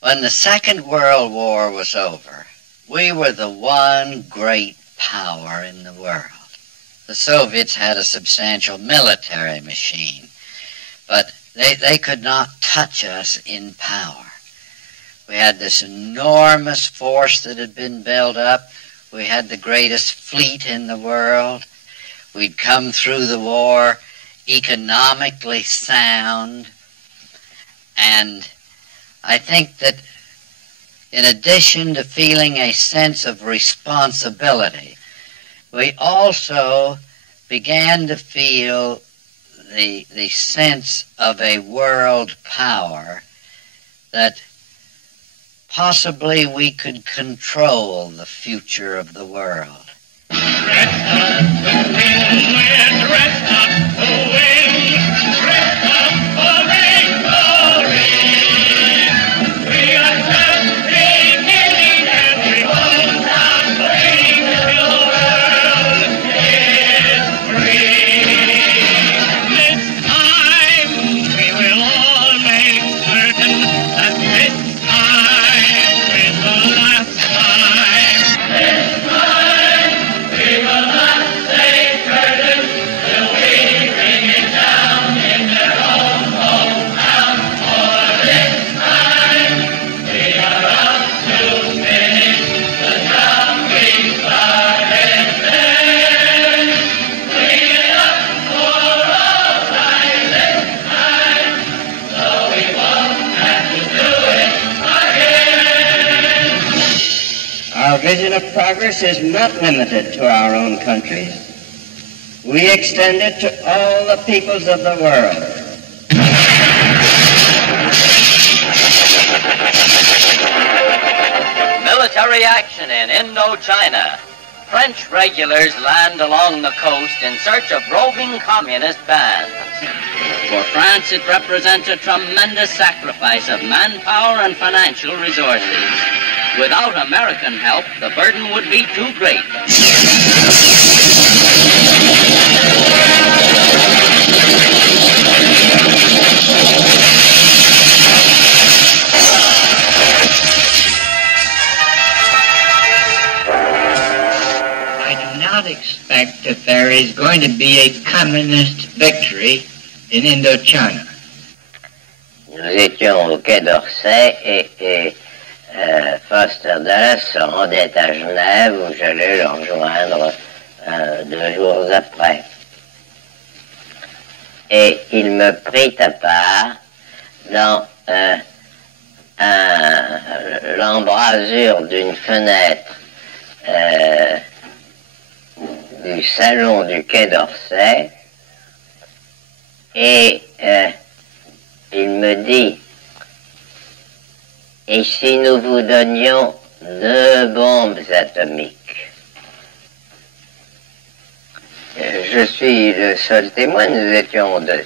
When the Second World War was over, we were the one great power in the world. The Soviets had a substantial military machine, but they could not touch us in power. We had this enormous force that had been built up. We had the greatest fleet in the world. We'd come through the war economically sound, and I think that in addition to feeling a sense of responsibility, we also began to feel the sense of a world power that possibly we could control the future of the world. Rest up the wind, rest up the wind, rest up for victory. We are just beginning and we won't stop playing till the world is free. This time we will all make certain that this time is the last time. This time we will not stay curtain till we bring it down in their own hometown. For this time we are up to finish the job we started then. Bring it up for all time this time, so we won't have to do it again. Our vision of progress is not limited to our own countries. We extend it to all the peoples of the world. Military action in Indochina. French regulars land along the coast in search of roving communist bands. For France, it represents a tremendous sacrifice of manpower and financial resources. Without American help, the burden would be too great. I do not expect that there is going to be a communist victory in Indochina. Nous étions au Quai d'Orsay et Foster Dulles se rendait à Genève où j'allais le rejoindre 2 jours après. Et il me prit à part dans l'embrasure d'une fenêtre du salon du Quai d'Orsay et il me dit: « Et si nous vous donnions 2 bombes atomiques ?» Je suis le seul témoin, nous étions 2.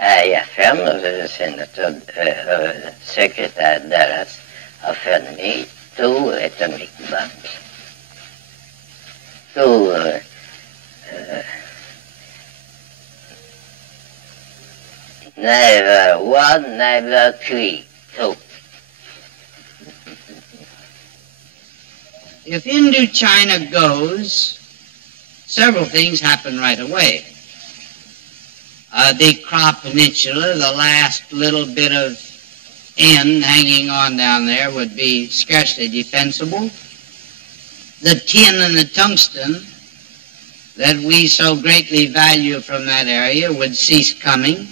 I affirm, the Senator, Secretary Dallas offered me 2 atomic bombs. 2 never 1, never 3, 2. If Indochina goes, several things happen right away. The Kra Peninsula, the last little bit of end hanging on down there would be scarcely defensible. The tin and the tungsten that we so greatly value from that area would cease coming.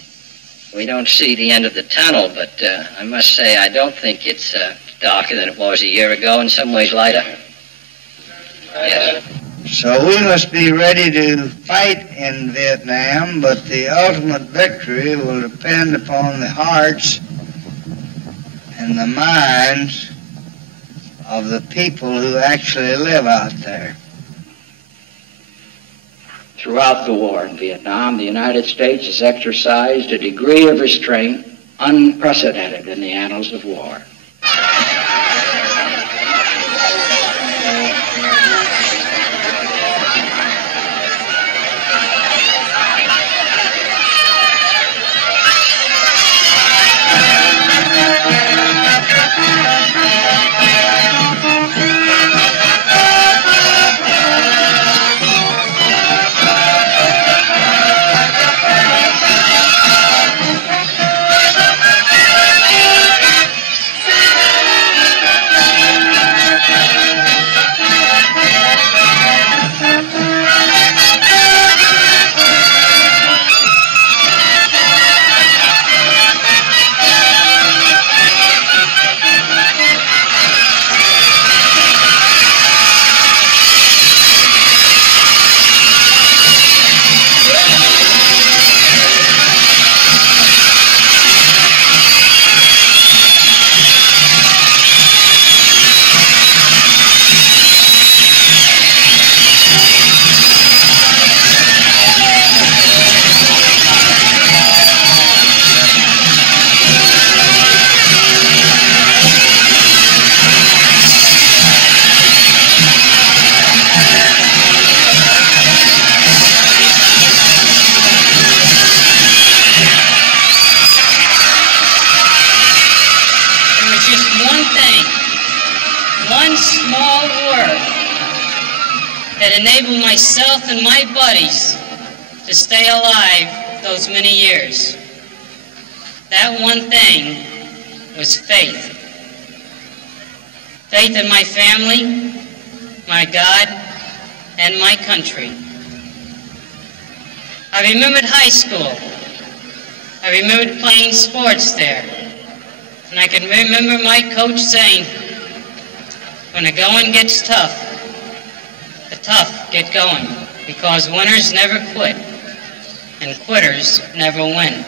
We don't see the end of the tunnel, but I must say I don't think it's darker than it was a year ago, in some ways lighter. Yes. So we must be ready to fight in Vietnam, but the ultimate victory will depend upon the hearts and the minds of the people who actually live out there. Throughout the war in Vietnam, the United States has exercised a degree of restraint unprecedented in the annals of war. Enable myself and my buddies to stay alive those many years. That one thing was faith. Faith in my family, my God, and my country. I remembered high school. I remembered playing sports there. And I can remember my coach saying, when the going gets tough, the tough get going, because winners never quit, and quitters never win.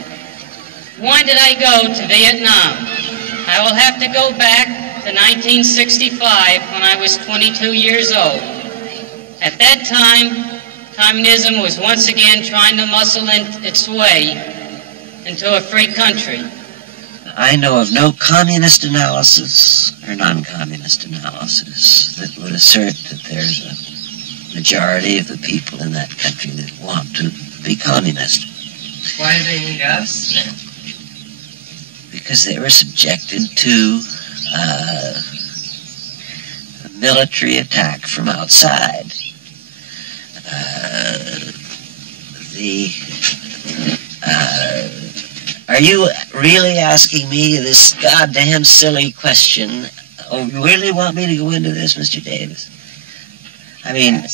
Why did I go to Vietnam? I will have to go back to 1965 when I was 22 years old. At that time, communism was once again trying to muscle its way into a free country. I know of no communist analysis or non-communist analysis that would assert that there's a majority of the people in that country that want to be communist. Why do they need us? Because they were subjected to military attack from outside. Are you really asking me this goddamn silly question? Oh, you really want me to go into this, Mr. Davis? I mean,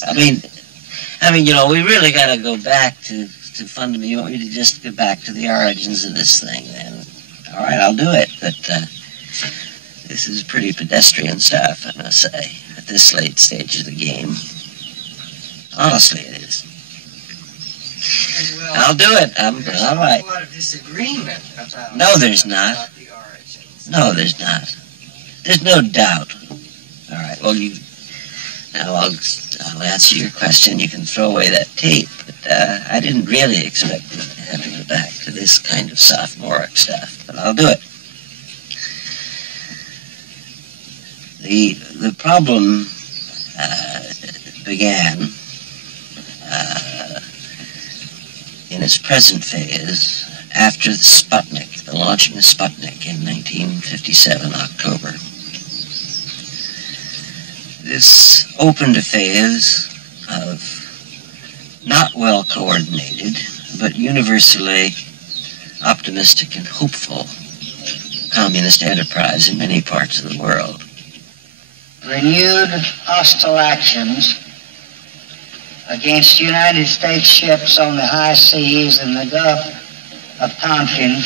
you know, we really got to go back to fundamental. You want me to just go back to the origins of this thing, then? All right, I'll do it. But this is pretty pedestrian stuff, I must say, at this late stage of the game. Honestly, it is. Well, I'll do it. All right. There's a lot of disagreement about. No, there's not. About the origins. No, there's not. There's no doubt. All right. Well, now I'll answer your question. You can throw away that tape, but I didn't really expect to have to go back to this kind of sophomoric stuff, but I'll do it. The problem began in its present phase after the Sputnik, the launching of Sputnik in 1957, October. This opened a phase of not well coordinated, but universally optimistic and hopeful communist enterprise in many parts of the world. Renewed hostile actions against United States ships on the high seas and the Gulf of Tonkin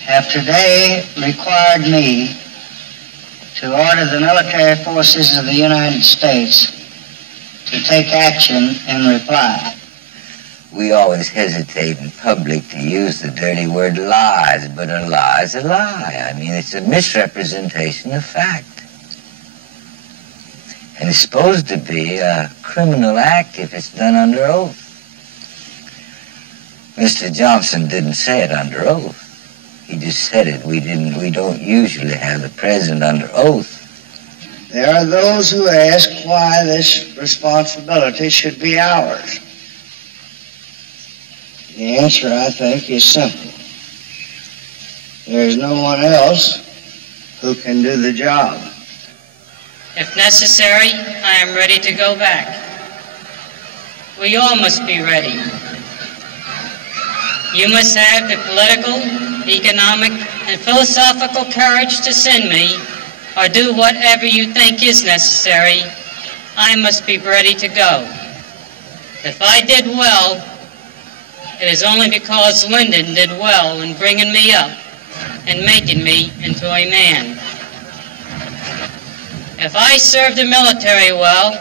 have today required me to order the military forces of the United States to take action in reply. We always hesitate in public to use the dirty word lies, but a lie is a lie. I mean, it's a misrepresentation of fact. And it's supposed to be a criminal act if it's done under oath. Mr. Johnson didn't say it under oath. He just said it. We don't usually have the president under oath. There are those who ask why this responsibility should be ours. The answer, I think, is simple. There is no one else who can do the job. If necessary, I am ready to go back. We all must be ready. You must have the political, economic, and philosophical courage to send me, or do whatever you think is necessary. I must be ready to go. If I did well, it is only because Lyndon did well in bringing me up and making me into a man. If I served the military well,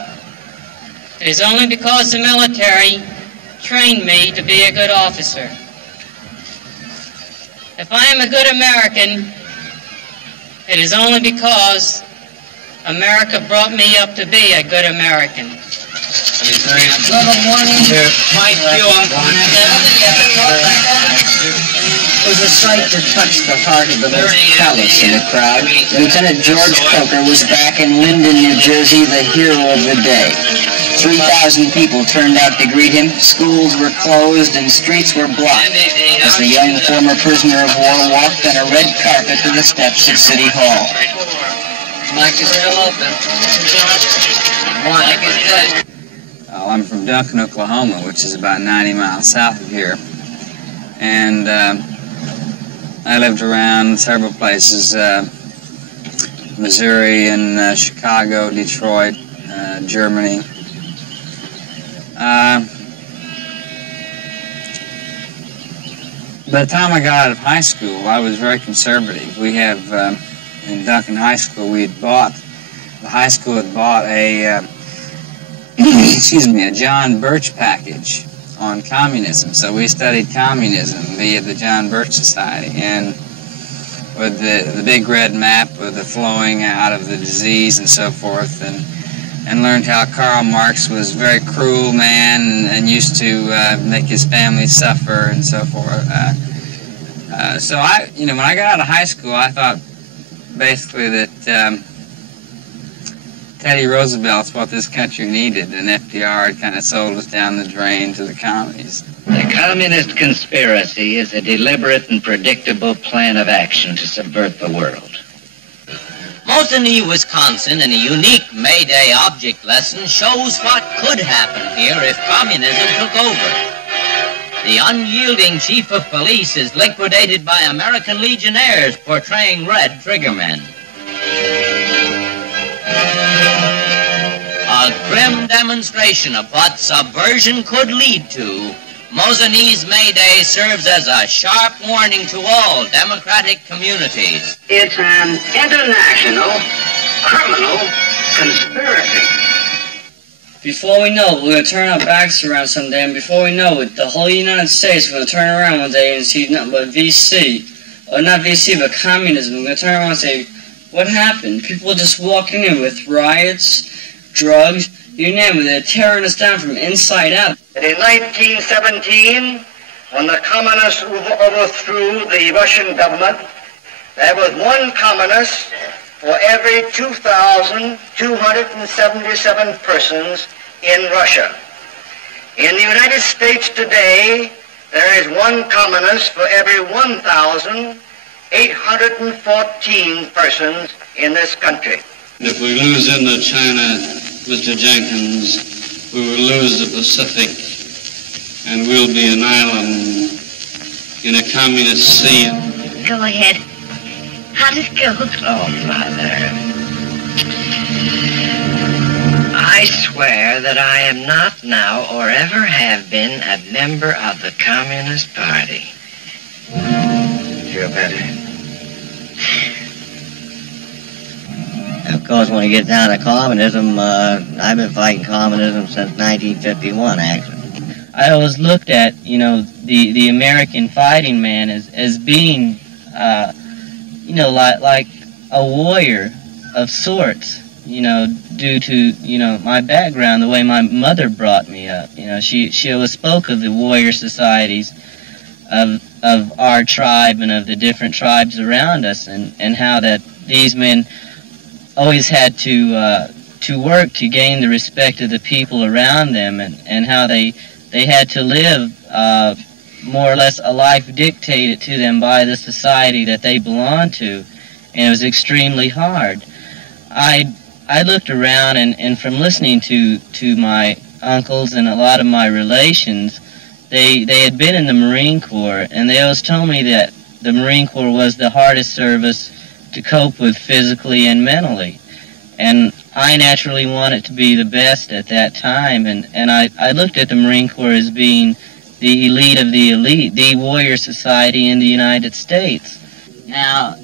it is only because the military trained me to be a good officer. If I am a good American, it is only because America brought me up to be a good American. It was a sight that touched the heart of the most callous in the crowd. Lieutenant George Coker was back in Linden, New Jersey, the hero of the day. 3,000 people turned out to greet him. Schools were closed and streets were blocked as the young former prisoner of war walked on a red carpet to the steps of City Hall. Mike is still open. Mike is dead. I'm from Duncan, Oklahoma, which is about 90 miles south of here. And I lived around several places, Missouri and Chicago, Detroit, Germany. By the time I got out of high school, I was very conservative. We have, in Duncan High School, the high school had bought a, a John Birch package on communism. So we studied communism via the John Birch Society, and with the big red map with the flowing out of the disease and so forth, and learned how Karl Marx was a very cruel man and used to make his family suffer and so forth. So when I got out of high school, I thought basically that Teddy Roosevelt's what this country needed, and FDR had kind of sold us down the drain to the commies. The communist conspiracy is a deliberate and predictable plan of action to subvert the world. Mosinee, Wisconsin, in a unique May Day object lesson, shows what could happen here if communism took over. The unyielding chief of police is liquidated by American legionnaires portraying red triggermen. A grim demonstration of what subversion could lead to, Mosinee's May Day serves as a sharp warning to all democratic communities. It's an international criminal conspiracy. Before we know it, we're going to turn our backs around someday, and before we know it, the whole United States is going to turn around one day and see nothing but VC. Or not VC, but communism. We're going to turn around and say, what happened? People just walking in with riots, drugs, you name it, they're tearing us down from inside out. In 1917, when the communists overthrew the Russian government, there was one communist for every 2,277 persons in Russia. In the United States today, there is one communist for every 1,814 persons in this country. If we lose Indochina, Mr. Jenkins, we will lose the Pacific, and we'll be an island in a communist sea. Go ahead. How'd it go? Oh, Mother. I swear that I am not now or ever have been a member of the Communist Party. Feel better? Of course, when you get down to communism, I've been fighting communism since 1951, actually. I always looked at, the American fighting man as being, like a warrior of sorts, due to, my background, the way my mother brought me up. She always spoke of the warrior societies of our tribe and of the different tribes around us, and how that these men always had to work to gain the respect of the people around them, and how they had to live more or less a life dictated to them by the society that they belonged to, and it was extremely hard. I looked around, and from listening to my uncles and a lot of my relations, they had been in the Marine Corps, and they always told me that the Marine Corps was the hardest service to cope with physically and mentally. And I naturally wanted to be the best at that time, and I looked at the Marine Corps as being the elite of the elite, the warrior society in the United States. Now,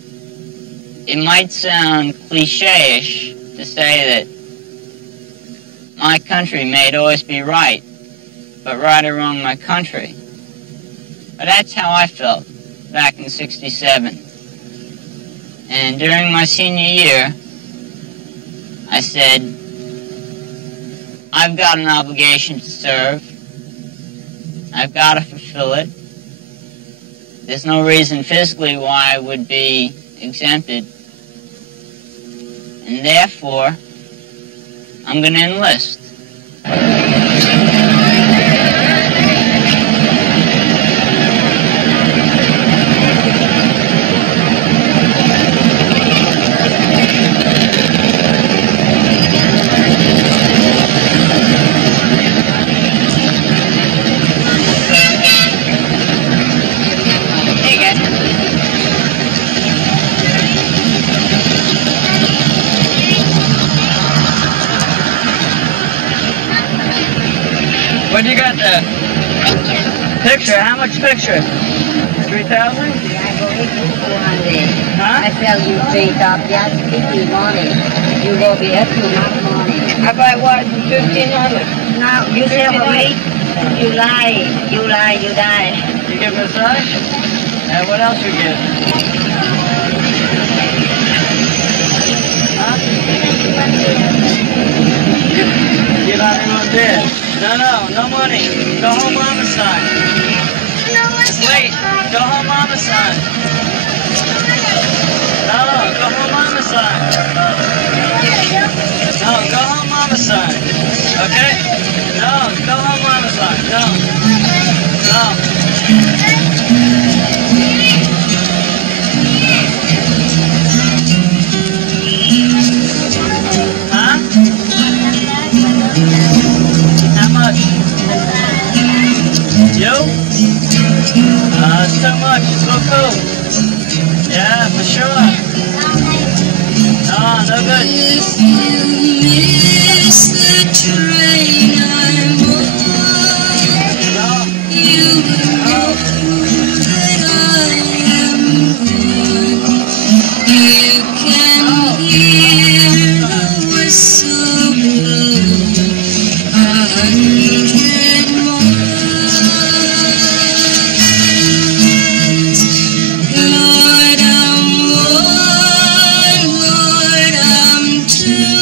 it might sound cliche-ish to say that my country may always be right, but right or wrong, my country. But that's how I felt back in '67. And during my senior year, I said, I've got an obligation to serve. I've got to fulfill it. There's no reason physically why I would be exempted. And therefore, I'm going to enlist. What you got there? Picture? How much picture? 3,000? I go 400. Huh? I tell you straight up, just 50 money. You go be up to not money. I buy what? 1,500. Now, you tell me, you lie, you lie, you die. You give massage? And what else you give? Huh? Give out everyone dead. No money. Go home, mama sign. Wait, go home, mama sign. No, go home, mama sign. No, go home, mama sign. Okay? No, go home, mama sign. No. Huh? How much? You? It's too much. It's so cool. Yeah, for sure. No good. If you miss the train I'm on, you know that I am gone. You can hear the whistle blow 100 miles. Lord, I'm one, Lord, I'm two,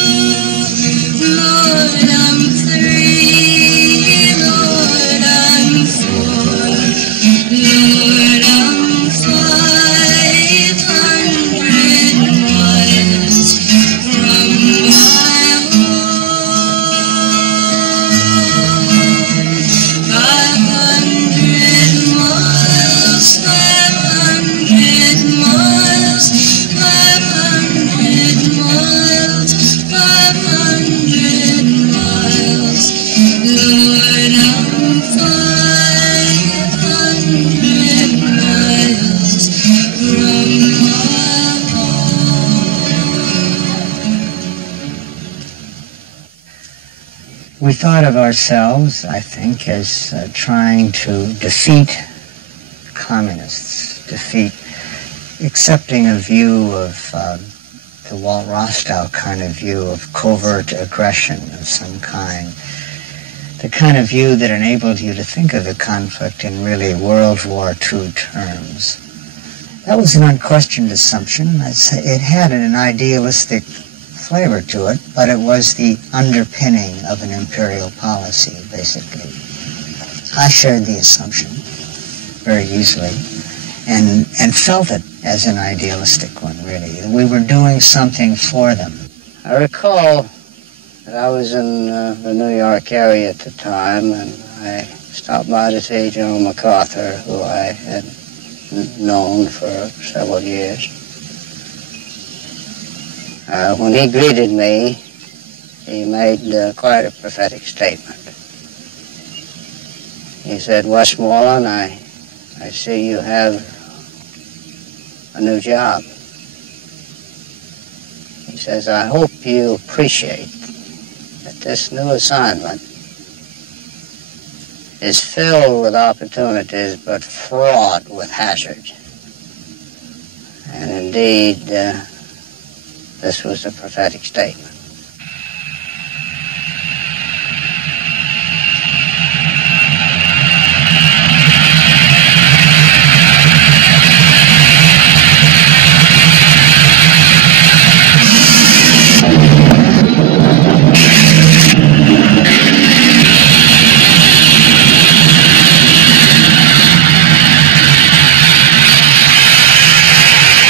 Lord, I'm three, Lord, I'm four, Lord, I'm 500 miles from my home. 500 miles, 500 miles, 500 miles, 500 miles. Lord, I'm 500 miles from my home. We thought of ourselves, I think, as trying to defeat communists, accepting a view of the Walt Rostow kind of view of covert aggression of some kind, the kind of view that enabled you to think of the conflict in really World War II terms. That was an unquestioned assumption. I'd say it had an idealistic flavor to it, but it was the underpinning of an imperial policy, basically. I shared the assumption very easily and felt it as an idealistic one, really. We were doing something for them. I recall that I was in the New York area at the time, and I stopped by to see General MacArthur, who I had known for several years. When he greeted me, he made quite a prophetic statement. He said, "Westmoreland, I see you have a new job." He says, "I hope you appreciate that this new assignment is filled with opportunities but fraught with hazard." And indeed, this was a prophetic statement.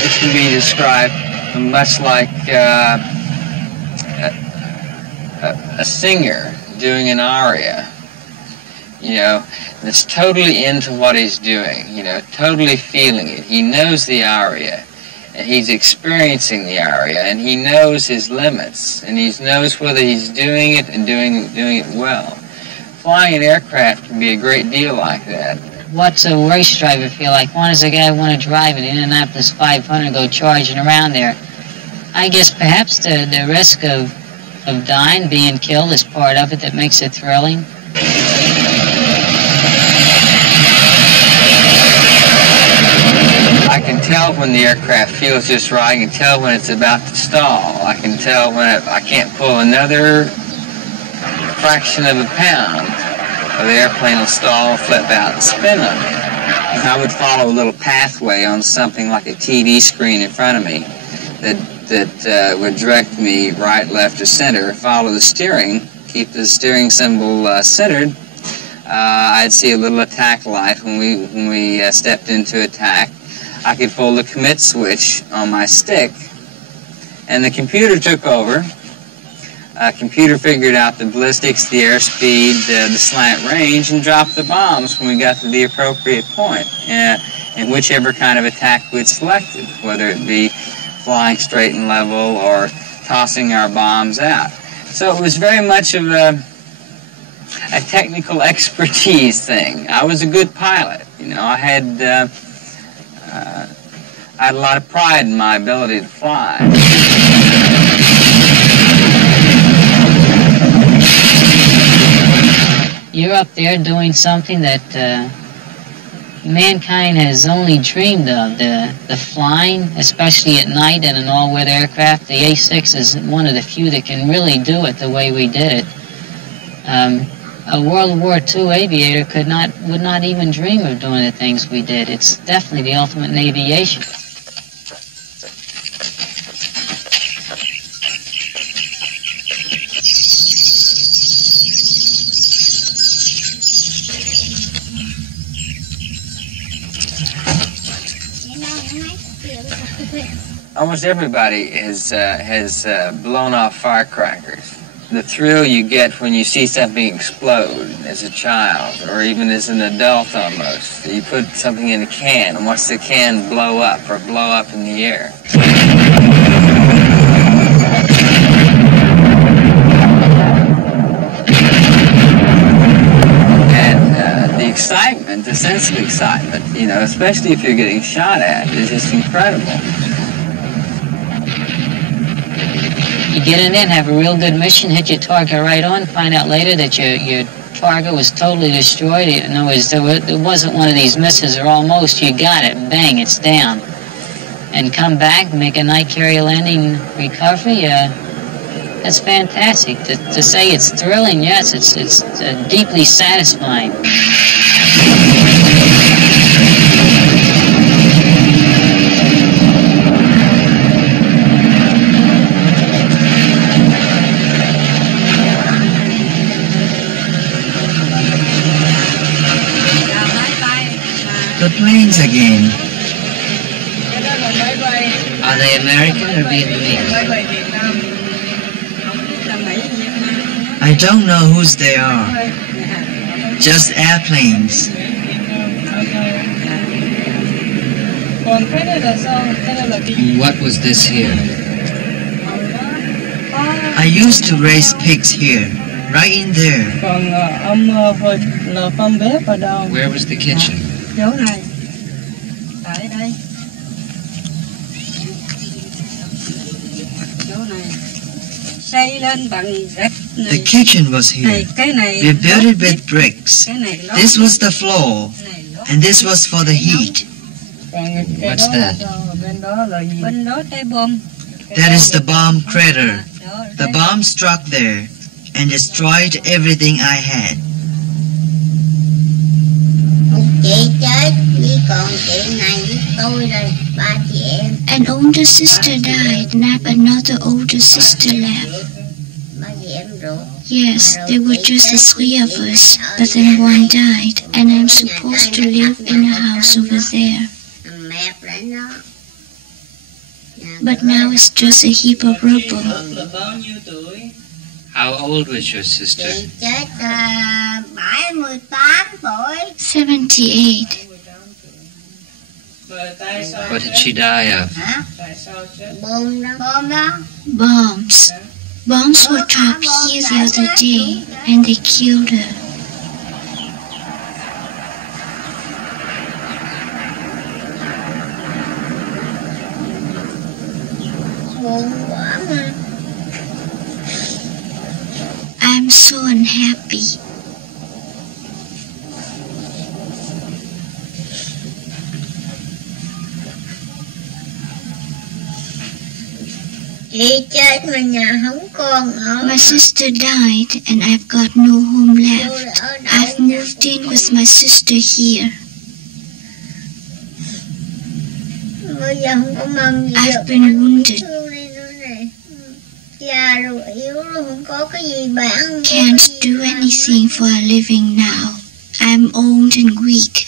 It can be described much like a singer doing an aria, you know, that's totally into what he's doing, you know, totally feeling it. He knows the aria, and he's experiencing the aria, and he knows his limits, and he knows whether he's doing it and doing it well. Flying an aircraft can be a great deal like that. What's a race driver feel like? One is a guy who want to drive an Indianapolis 500, go charging around there. I guess perhaps the risk of dying, being killed, is part of it that makes it thrilling. I can tell when the aircraft feels just right. I can tell when it's about to stall. I can tell when I can't pull another fraction of a pound, or the airplane will stall, flip out, and spin on me. I would follow a little pathway on something like a TV screen in front of me that would direct me right, left, or center. Follow the steering, keep the steering symbol centered. I'd see a little attack light when we stepped into attack. I could pull the commit switch on my stick, and the computer took over. Computer figured out the ballistics, the airspeed, the slant range, and dropped the bombs when we got to the appropriate point, in whichever kind of attack we'd selected, whether it be flying straight and level or tossing our bombs out. So it was very much of a technical expertise thing. I was a good pilot. You know, I had a lot of pride in my ability to fly. You're up there doing something that mankind has only dreamed of, the flying, especially at night in an all-weather aircraft. The A-6 is one of the few that can really do it the way we did it. A World War II aviator would not even dream of doing the things we did. It's definitely the ultimate in aviation. Almost everybody has blown off firecrackers. The thrill you get when you see something explode as a child, or even as an adult almost. You put something in a can and watch the can blow up or blow up in the air. And the excitement, the sense of excitement, you know, especially if you're getting shot at, is just incredible. You You get in there and have a real good mission, hit your target right on, find out later that your target was totally destroyed. In other words, there wasn't one of these misses or almost. You got it. Bang, it's down. And come back, make a night carrier landing recovery. That's fantastic. To say it's thrilling, yes, it's deeply satisfying. The planes again. Are they American or Vietnamese? I don't know whose they are. Just airplanes. What was this here? I used to raise pigs here, right in there. Where was the kitchen? Chỗ này. Tại đây. Chỗ này. Xây lên bằng đất này. The kitchen was here. We built it with bricks. This was the floor, and this was for the heat. What's that? Bên đó trái bom. That is the bomb crater. The bomb struck there and destroyed everything I had. Chị chết, chỉ còn chị này với tôi là 3 chị em. An older sister died and I have another older sister left. 3 chị em ruột. Yes, there were just the 3 of us, but then one died and I'm supposed to live in a house over there. Mẹ lại nó. But now it's just a heap of rubble. How old was your sister? Chị chết 78 tuổi. 78. What did she die of? Hả? Bom đó. Bombs. Bombs were dropped here the other day and they killed her. Buồn quá mà. I'm so unhappy. Chị chết mà nhà không con ở. My sister died and I've got no home left. I've moved in with my sister here. Bây giờ không có mâm gì. I've been wounded. Già rồi yếu rồi không có cái gì bán. Can't do anything for a living now. I'm old and weak.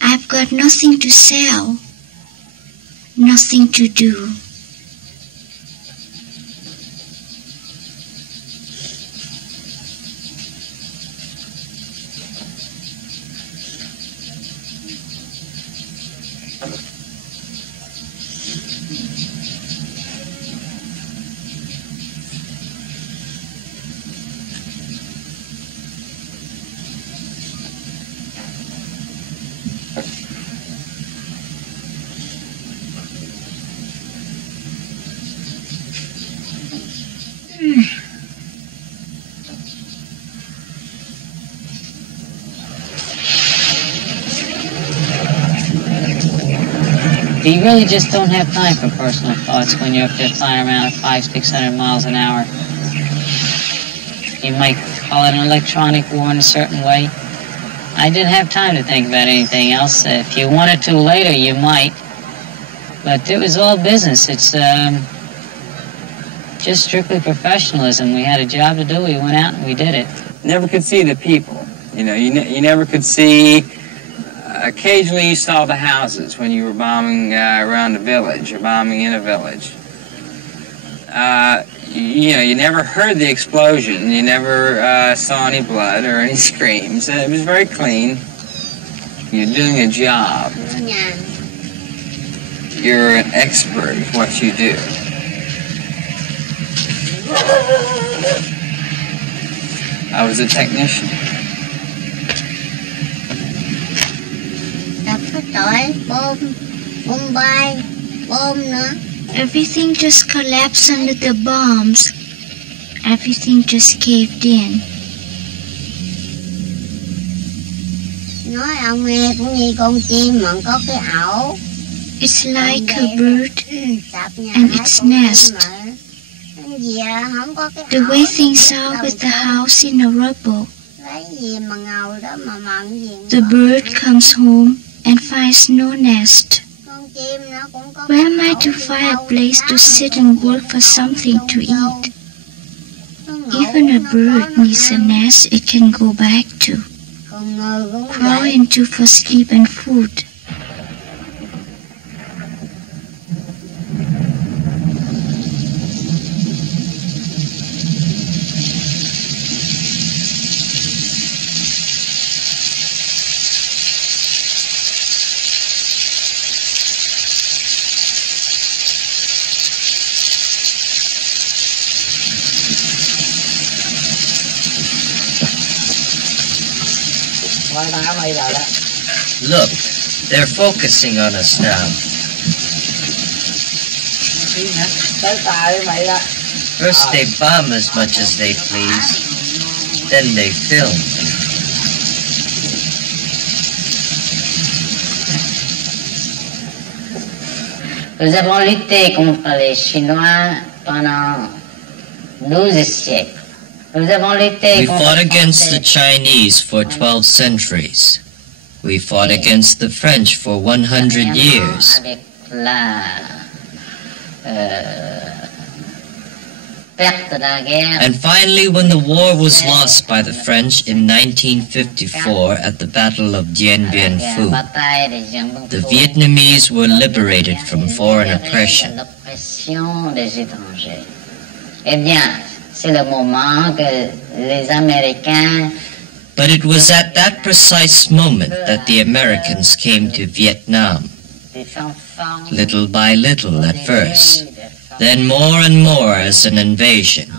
I've got nothing to sell. Nothing to do. You really just don't have time for personal thoughts when you're up there flying around at 500-600 miles an hour. You might call it an electronic war in a certain way. I didn't have time to think about anything else. If you wanted to later, you might. But it was all business. It's just strictly professionalism. We had a job to do. We went out and we did it. Never could see the people. You know, you never could see. Occasionally you saw the houses when you were bombing around a village or bombing in a village. You know, you never heard the explosion. You never saw any blood or any screams. It was very clean. You're doing a job. You're an expert at what you do. I was a technician. Tập cái tội bom bay bom nữa Everything just collapsed under the bombs. Everything just caved in. Nói ông nghe cũng như con chim mà có cái ổ. It's like a bird and its nest. The way things are with the house in the rubble. The bird comes home and finds no nest. Where am I to find a place to sit and work for something to eat? Even a bird needs a nest it can go back to, crawl into for sleep and food. Look, they're focusing on us now. First they bomb as much as they please, then they film. Nous avons lutté contre les Chinois pendant 12 siècles. We fought against the Chinese for 12 centuries. We fought against the French for 100 years. And finally, when the war was lost by the French in 1954 at the Battle of Dien Bien Phu, the Vietnamese were liberated from foreign oppression. But it was at that precise moment that the Americans came to Vietnam. Little by little at first, then more and more as an invasion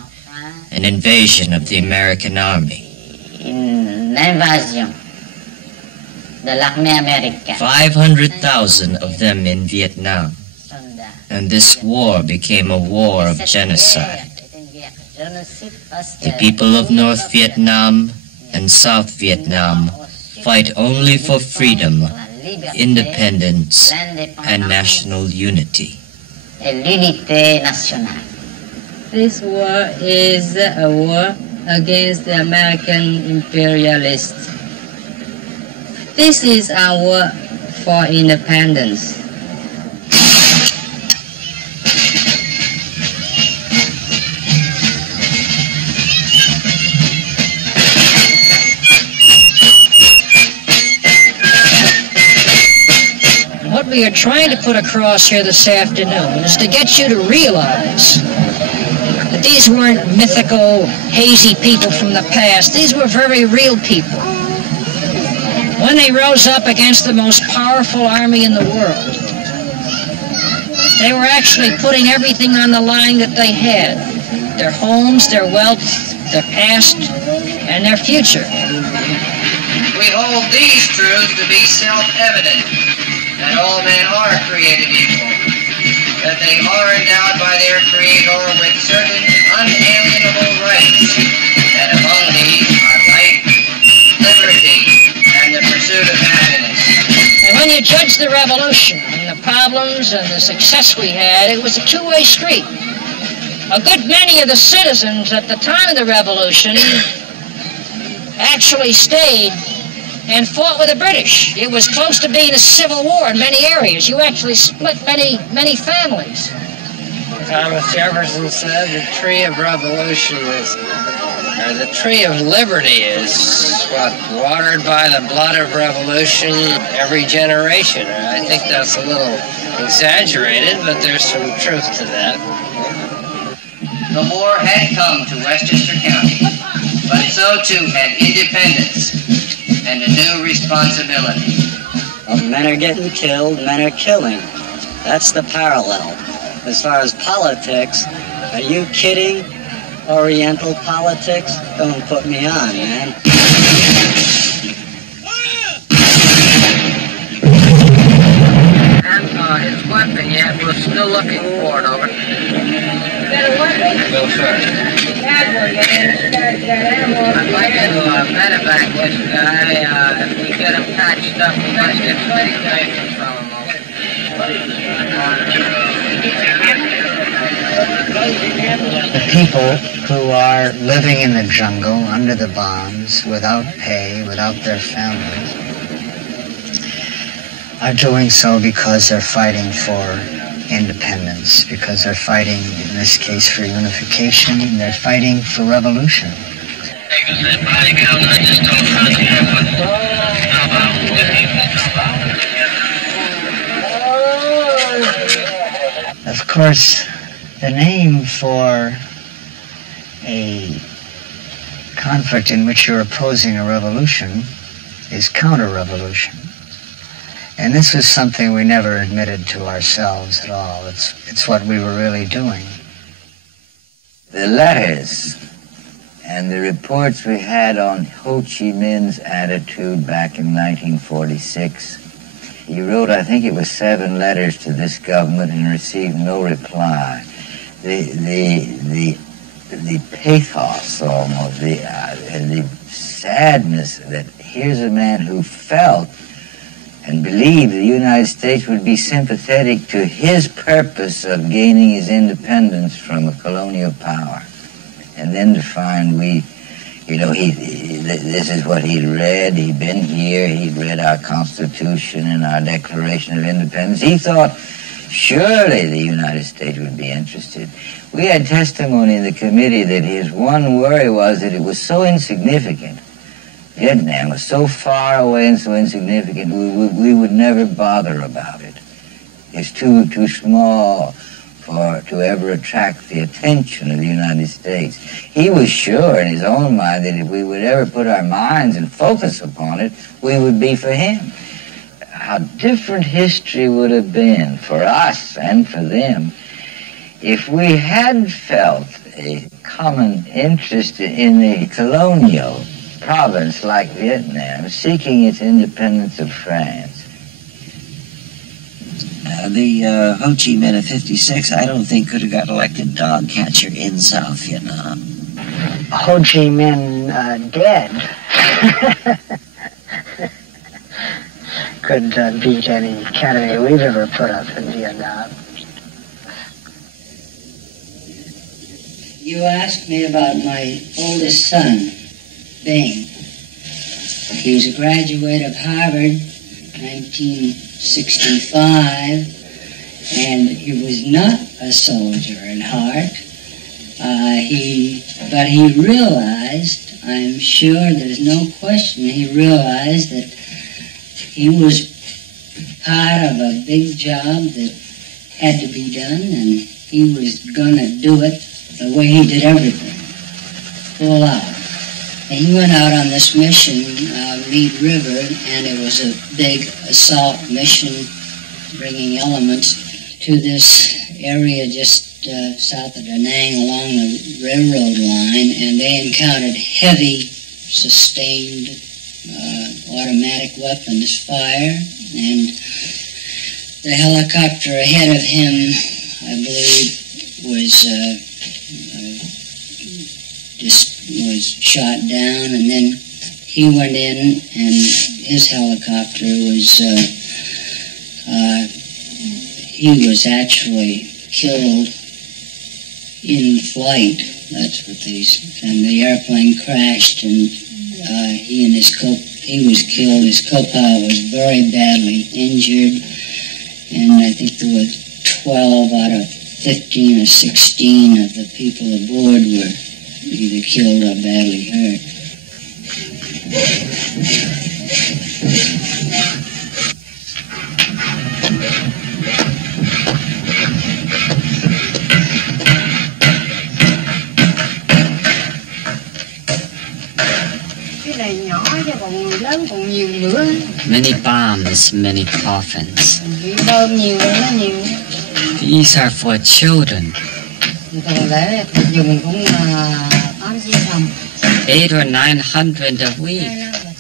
of the American army. 500,000 of them in Vietnam. And this war became a war of genocide. The people of North Vietnam and South Vietnam fight only for freedom, independence, and national unity. This war is a war against the American imperialists. This is our war for independence. What we are trying to put across here this afternoon is to get you to realize that these weren't mythical, hazy people from the past. These were very real people. When they rose up against the most powerful army in the world, they were actually putting everything on the line that they had. Their homes, their wealth, their past, and their future. We hold these truths to be self-evident, that all men are created equal, that they are endowed by their Creator with certain unalienable rights, that among these are life, liberty, and the pursuit of happiness. And when you judge the revolution and the problems and the success we had, it was a two-way street. A good many of the citizens at the time of the revolution actually stayed and fought with the British. It was close to being a civil war in many areas. You actually split many families. Thomas Jefferson said the tree of revolution is, or the tree of liberty is, what, watered by the blood of revolution every generation. I think that's a little exaggerated, but there's some truth to that. The war had come to Westchester County, but so too had independence and a new responsibility. Well, men are getting killed, men are killing. That's the parallel. As far as politics, are you kidding? Oriental politics? Don't put me on, man. I'm his weapon yet. We're still looking for it, over. No, sir. I'd like to medevac this guy. If we get him patched up, we must get some information from him, over. The people who are living in the jungle under the bombs, without pay, without their families, are doing so because they're fighting for independence, because they're fighting, in this case, for unification, and they're fighting for revolution. Of course, the name for a conflict in which you're opposing a revolution is counter-revolution. And this was something we never admitted to ourselves at all. It's what we were really doing. The letters and the reports we had on Ho Chi Minh's attitude back in 1946, he wrote, I think it was 7 letters to this government and received no reply. The pathos almost, the sadness that here's a man who felt and believed the United States would be sympathetic to his purpose of gaining his independence from a colonial power. And then to find this is what he'd read. He'd been here, he'd read our Constitution and our Declaration of Independence. He thought surely the United States would be interested. We had testimony in the committee that his one worry was that it was so insignificant. Vietnam was so far away and so insignificant, we would never bother about it. It's too small to ever attract the attention of the United States. He was sure in his own mind that if we would ever put our minds and focus upon it, we would be for him. How different history would have been for us and for them if we had felt a common interest in the colonial province like Vietnam, seeking its independence of France. The Ho Chi Minh of 56, I don't think could have got elected dog catcher in South Vietnam. Ho Chi Minh dead couldn't beat any candidate we've ever put up in Vietnam. You asked me about my oldest son, Bing. He was a graduate of Harvard, 1965, and he was not a soldier at heart. But he realized, I'm sure there's no question, he realized that he was part of a big job that had to be done, and he was going to do it the way he did everything, full out. And he went out on this mission, Mead River, and it was a big assault mission bringing elements to this area just south of Da Nang along the railroad line, and they encountered heavy, sustained automatic weapons fire, and the helicopter ahead of him, I believe, was shot down, and then he went in, and his helicopter was he was actually killed in flight. That's what and the airplane crashed, and he was killed. His co-pilot was very badly injured, and I think there were 12 out of 15 or 16 of the people aboard were either killed or badly hurt. Many bombs, many coffins. These are for children. 800 or 900 a week.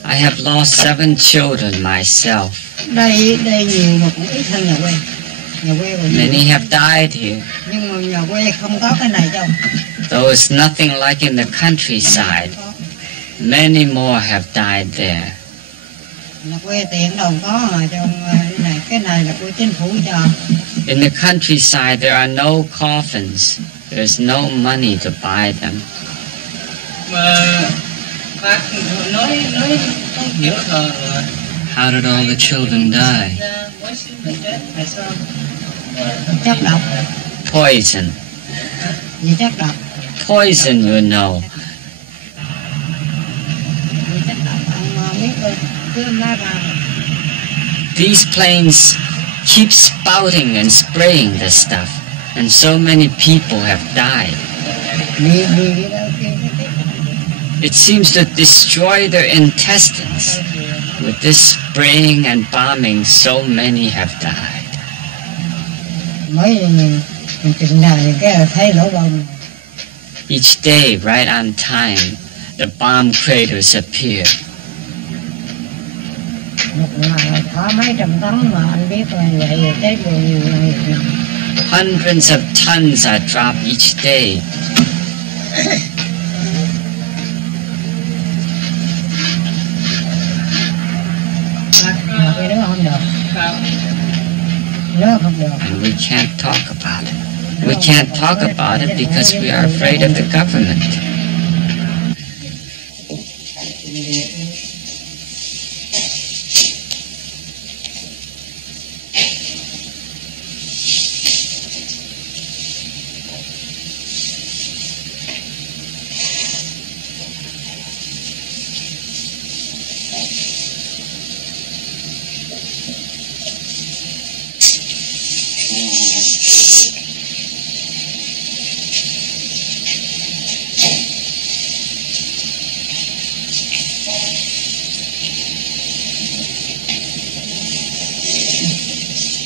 I have lost 7 children myself. Many have died here. Though it's nothing like in the countryside, many more have died there. In the countryside, there are no coffins. There's no money to buy them. How did all the children die? Poison. Poison, you know. These planes keep spouting and spraying this stuff, and so many people have died. It seems to destroy their intestines. With this spraying and bombing, so many have died. Each day, right on time, the bomb craters appear. Hundreds of tons are dropped each day. And we can't talk about it. We can't talk about it because we are afraid of the government.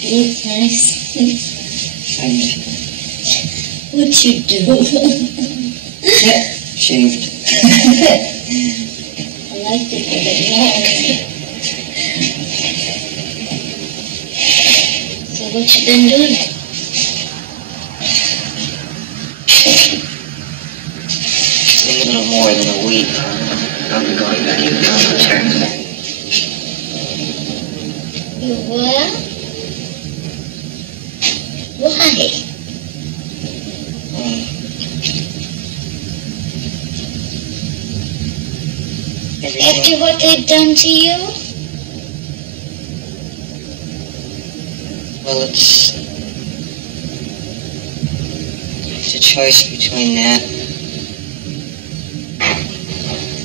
Look nice. What'd you do? Shaved. I liked it a bit long. So what you been doing? A little more than a week. I'll be going back to the military. You what? Why? After what they've done to you? Well, it's a choice between that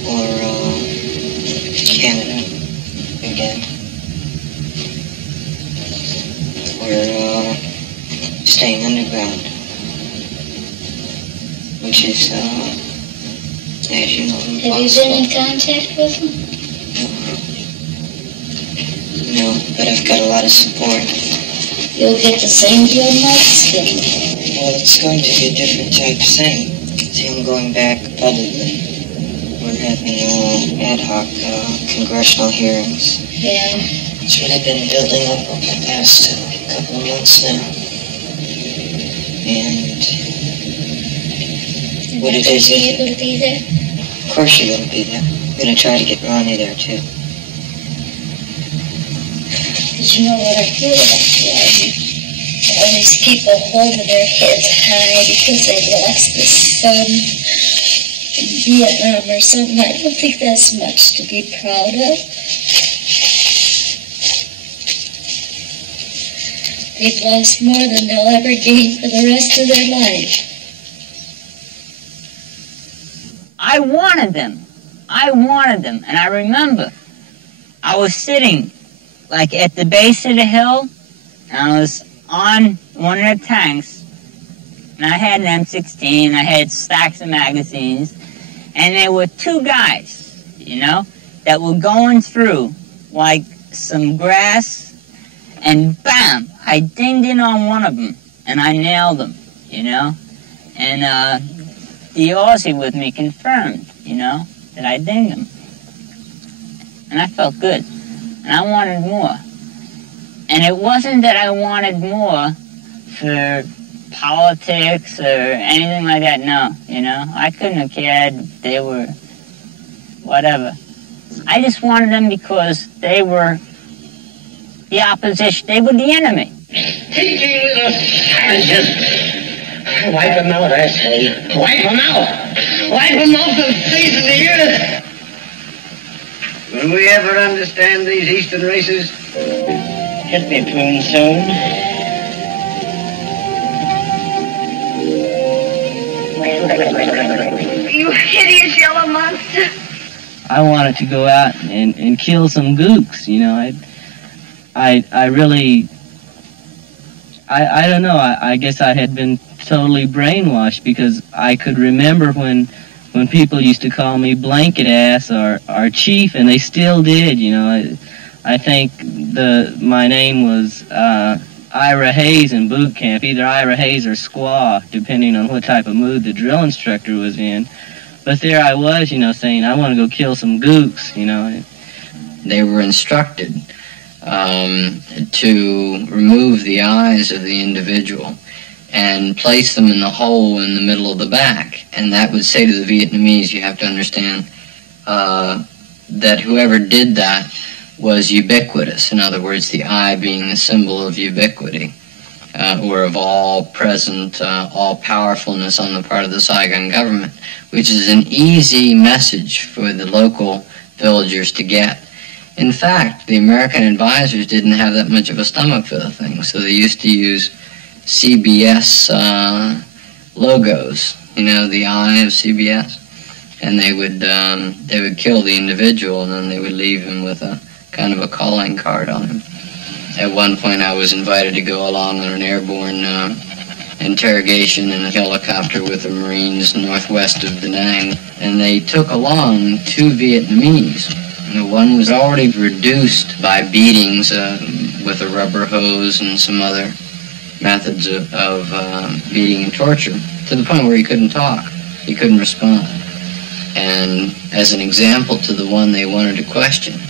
or Canada again. We're staying underground, which is, as you know, impossible. Have you been in contact with them? No, but I've got a lot of support. You'll get the same deal Mike's getting. Well, it's going to be a different type of thing. See, I'm going back publicly. We're having ad hoc congressional hearings. Yeah. It's really been building up over the past couple of months now. And what it is... Are you able to be there? Of course you're going to be there. I'm going to try to get Ronnie there, too. Did you know what I feel about you? All these people holding their heads high because they lost this son in Vietnam or something. I don't think that's much to be proud of. They've lost more than they'll ever gain for the rest of their life. I wanted them. And I remember I was sitting like at the base of the hill, and I was on one of the tanks, and I had an M16, I had stacks of magazines, and there were two guys, that were going through like some grass, and bam, I dinged in on one of them, and I nailed him, and the Aussie with me confirmed, that I dinged him. And I felt good. And I wanted more. And it wasn't that I wanted more for politics or anything like that. No, you know, I couldn't have cared. They were whatever. I just wanted them because they were the opposition. They were the enemy. Taking the savages. Wipe them out, I say. Wipe them out. Wipe them off the face of the earth. Will we ever understand these eastern races? Hit me, Poon, soon. You hideous yellow monster. I wanted to go out and kill some gooks, you know. I really, I don't know, I guess I had been totally brainwashed because I could remember when people used to call me blanket ass or chief, and they still did, you know. I think my name was Ira Hayes in boot camp, either Ira Hayes or Squaw, depending on what type of mood the drill instructor was in. But there I was, you know, saying, I want to go kill some gooks, you know. They were instructed to remove the eyes of the individual and place them in the hole in the middle of the back. And that would say to the Vietnamese, you have to understand, that whoever did that was ubiquitous. In other words, the eye being the symbol of ubiquity, or of all-present, all-powerfulness on the part of the Saigon government, which is an easy message for the local villagers to get. In fact, the American advisors didn't have that much of a stomach for the thing, so they used to use CBS logos, you know, the eye of CBS, and they would kill the individual, and then they would leave him with a kind of a calling card on him. At one point, I was invited to go along on an airborne interrogation in a helicopter with the Marines northwest of Da Nang, and they took along 2 Vietnamese. The one was already reduced by beatings with a rubber hose and some other methods of beating and torture, to the point where he couldn't talk. He couldn't respond. And as an example to the one they wanted to question,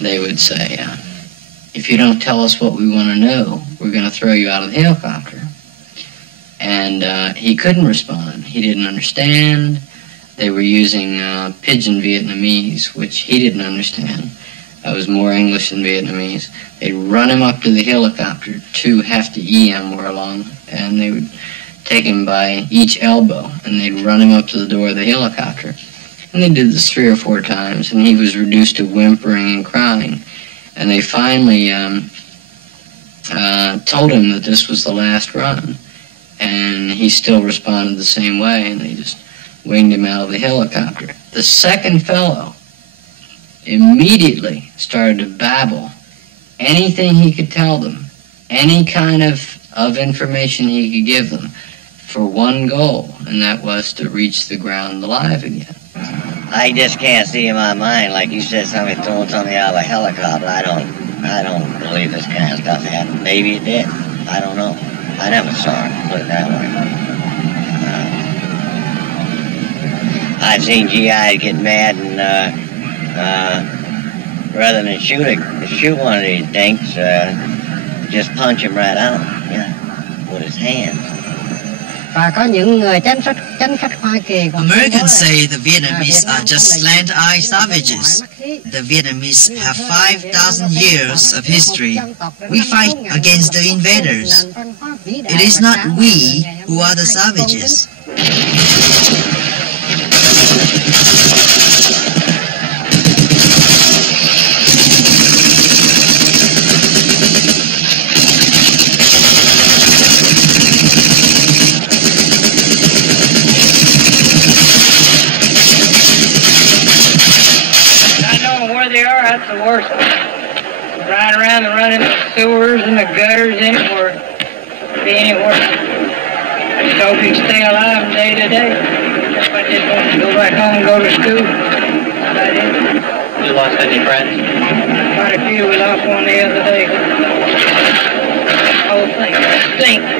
they would say, if you don't tell us what we want to know, we're going to throw you out of the helicopter. And he couldn't respond. He didn't understand. They were using pidgin Vietnamese, which he didn't understand. It was more English than Vietnamese. They'd run him up to the helicopter. 2 hefty EM were along, and they would take him by each elbow, and they'd run him up to the door of the helicopter. And they did this 3 or 4 times, and he was reduced to whimpering and crying. And they finally told him that this was the last run. And he still responded the same way, and they just winged him out of the helicopter. The second fellow immediately started to babble anything he could tell them, any kind of information he could give them, for one goal, and that was to reach the ground alive again. I just can't see in my mind, like you said, somebody throwing something out of a helicopter. I don't believe this kind of stuff happened. Maybe it did. I don't know. I never saw it, put it that way. I've seen GIs get mad and rather than shoot one of these dinks, just punch him right out, yeah, with his hands. Americans say the Vietnamese are just slant-eyed savages. The Vietnamese have 5,000 years of history. We fight against the invaders. It is not we who are the savages. That's the worst. Riding around and running the sewers and the gutters anywhere. Be anywhere. So if you stay alive day to day. If I just want to go back home and go to school. I did. You lost any friends? Quite a few. We lost one the other day. The whole thing stinks.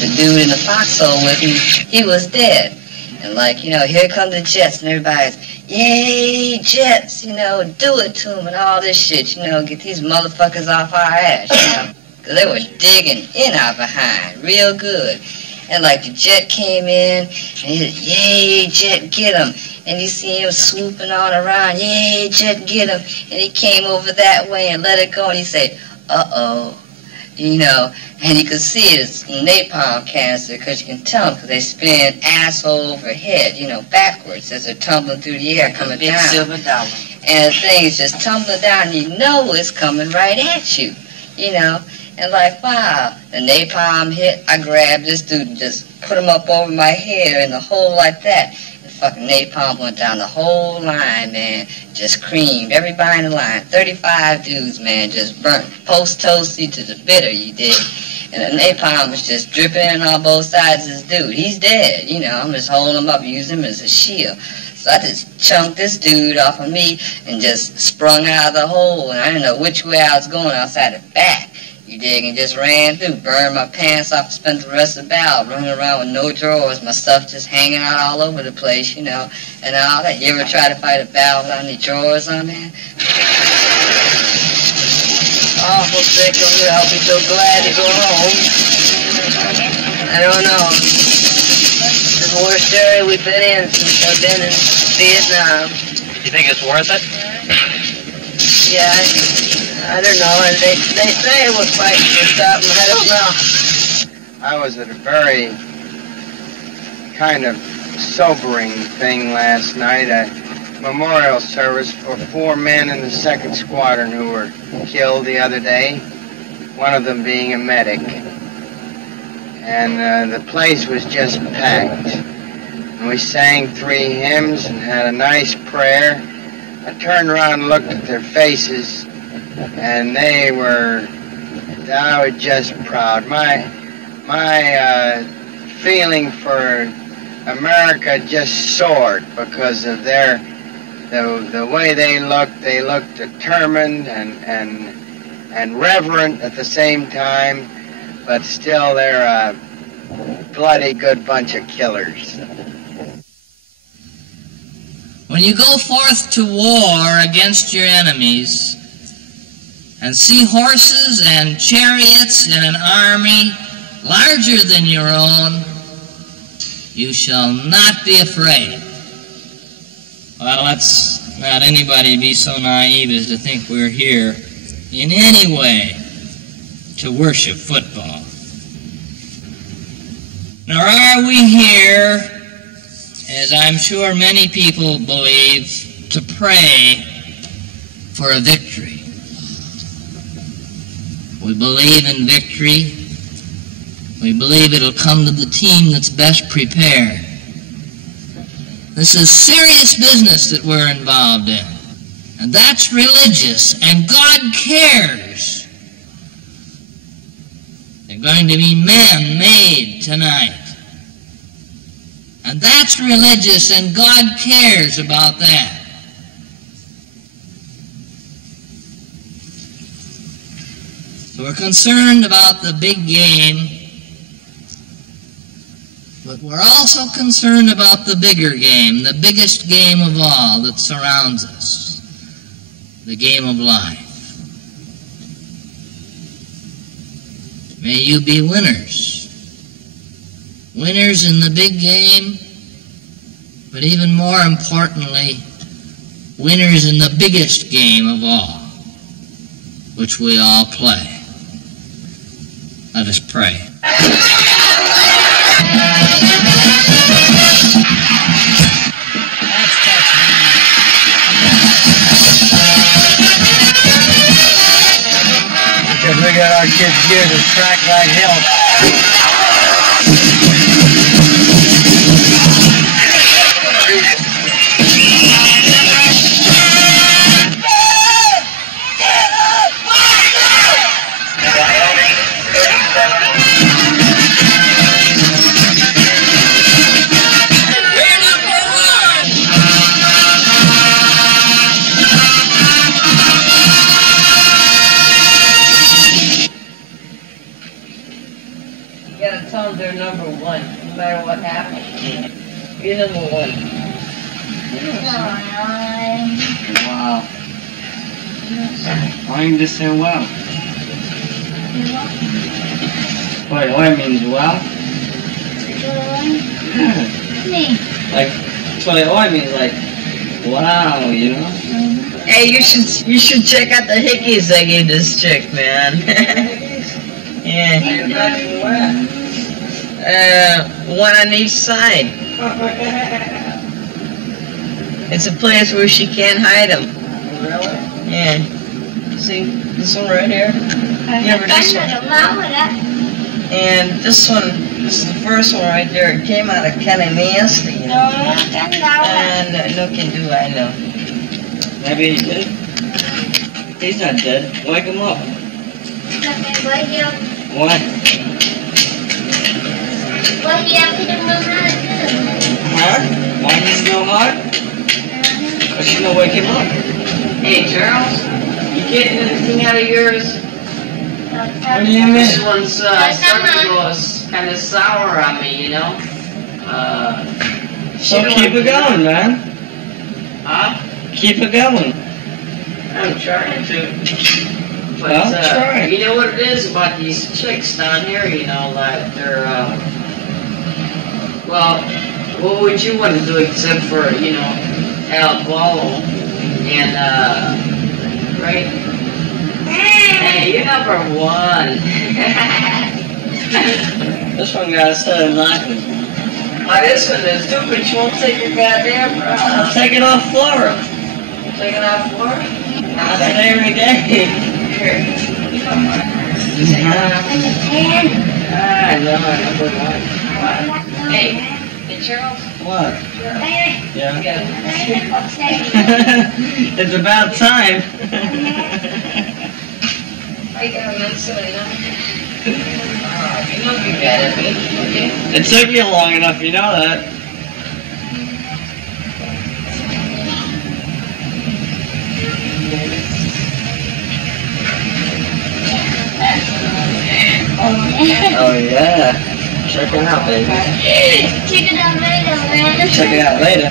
The dude in the foxhole with me, he was dead. And like, you know, here come the jets and everybody's yay, Jets, you know, do it to them and all this shit, you know, get these motherfuckers off our ass, you know. Because they were digging in our behind real good. And like the jet came in, and he said, yay, Jet, get him. And you see him swooping on around, yay, Jet, get him. And he came over that way and let it go, and he said, uh-oh. You know, and you could see it's napalm canister because you can tell them because they spin asshole over head, you know, backwards as they're tumbling through the air coming down. Silver dollar. And the thing is just tumbling down and you know it's coming right at you, you know. And like, wow, the napalm hit, I grabbed this dude and just put him up over my head in the hole like that. Fucking napalm went down the whole line, man. Just creamed everybody in the line. 35 dudes, man, just burnt. Post-toasty to the bitter, you did. And the napalm was just dripping in on both sides of this dude. He's dead, you know. I'm just holding him up, using him as a shield. So I just chunked this dude off of me and just sprung out of the hole. And I didn't know which way I was going outside the back. You dig, and just ran through, burned my pants off, spent the rest of the battle running around with no drawers, my stuff just hanging out all over the place, you know, and all that. You ever try to fight a battle without any drawers on there? Awful sick of me. I'll be so glad to go home. I don't know. It's the worst area we've been in since I've been in Vietnam. You think it's worth it? Yeah, I don't know. And they say we're fighting for something. I don't know. I was at a very kind of sobering thing last night. A memorial service for 4 men in the 2nd Squadron who were killed the other day, one of them being a medic. And the place was just packed. And we sang 3 hymns and had a nice prayer. I turned around and looked at their faces, and I was just proud. My feeling for America just soared because of the way they looked. They looked determined and reverent at the same time, but still they're a bloody good bunch of killers. When you go forth to war against your enemies and see horses and chariots in an army larger than your own, you shall not be afraid. Well, let's not anybody be so naive as to think we're here in any way to worship football. Nor are we here, as I'm sure many people believe, to pray for a victory. We believe in victory. We believe it'll come to the team that's best prepared. This is serious business that we're involved in. And that's religious, and God cares. There are going to be men made tonight. And that's religious, and God cares about that. So we're concerned about the big game, but we're also concerned about the bigger game, the biggest game of all that surrounds us, the game of life. May you be winners. Winners in the big game, but even more importantly, winners in the biggest game of all, which we all play. Let us pray. Because we got our kids geared to track like hell. They're number one, no matter what happens. You're number one. Wow. Why you just say wow? Oi means wow? Yeah. Like, oi means like, wow, you know? Hey, you should check out the hickeys I gave this chick, man. Yeah. One on each side. It's a place where she can't hide them. Really? Yeah. See, this one right here? Yeah, but this one. And this one, this is the first one right there. It came out of kind of nasty, you know? And no can do, I know. Maybe he did. He's not dead. Wake him up. What? Huh? Why he's no heart? But she's gonna wake him up. Hey, Charles, you getting anything out of yours? What do you mean? This one's starting to go kind of sour on me, you know? So keep it going, man. Huh? Keep it going. I'm trying to. But, Well, try. you know what it is about these chicks down here, you know, like they're, well, what would you want to do except for, you know, Alcohol and, right? Hey, you're number one. This one got started knocking. Oh, this one is too, but you won't take your goddamn bra. I'll take it off floor. Take it off floor? I'll stay every day. Here. I know, number one. Hey, Charles? What? Yeah. Yeah. It's about time. I got one silly enough. You know you got it, okay? It took you long enough, you know that. Oh yeah. Check it out, baby. Check it out later, man. Check it out later.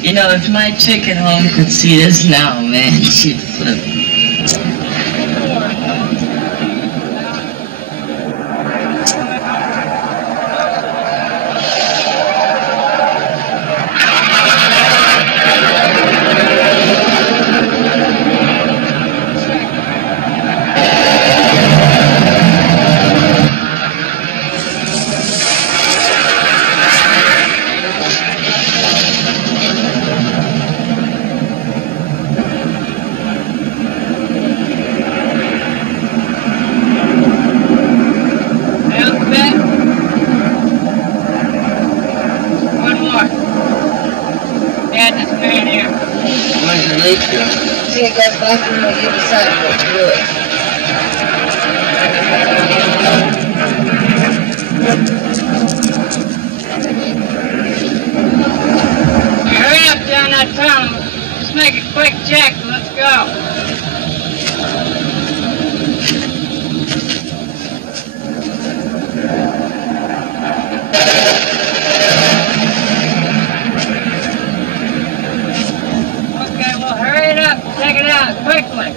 You know, if my chick at home could see this now, man, she'd flip. Hurry up down that tunnel. Let's make a quick check and let's go. Okay, well hurry it up and check it out quickly.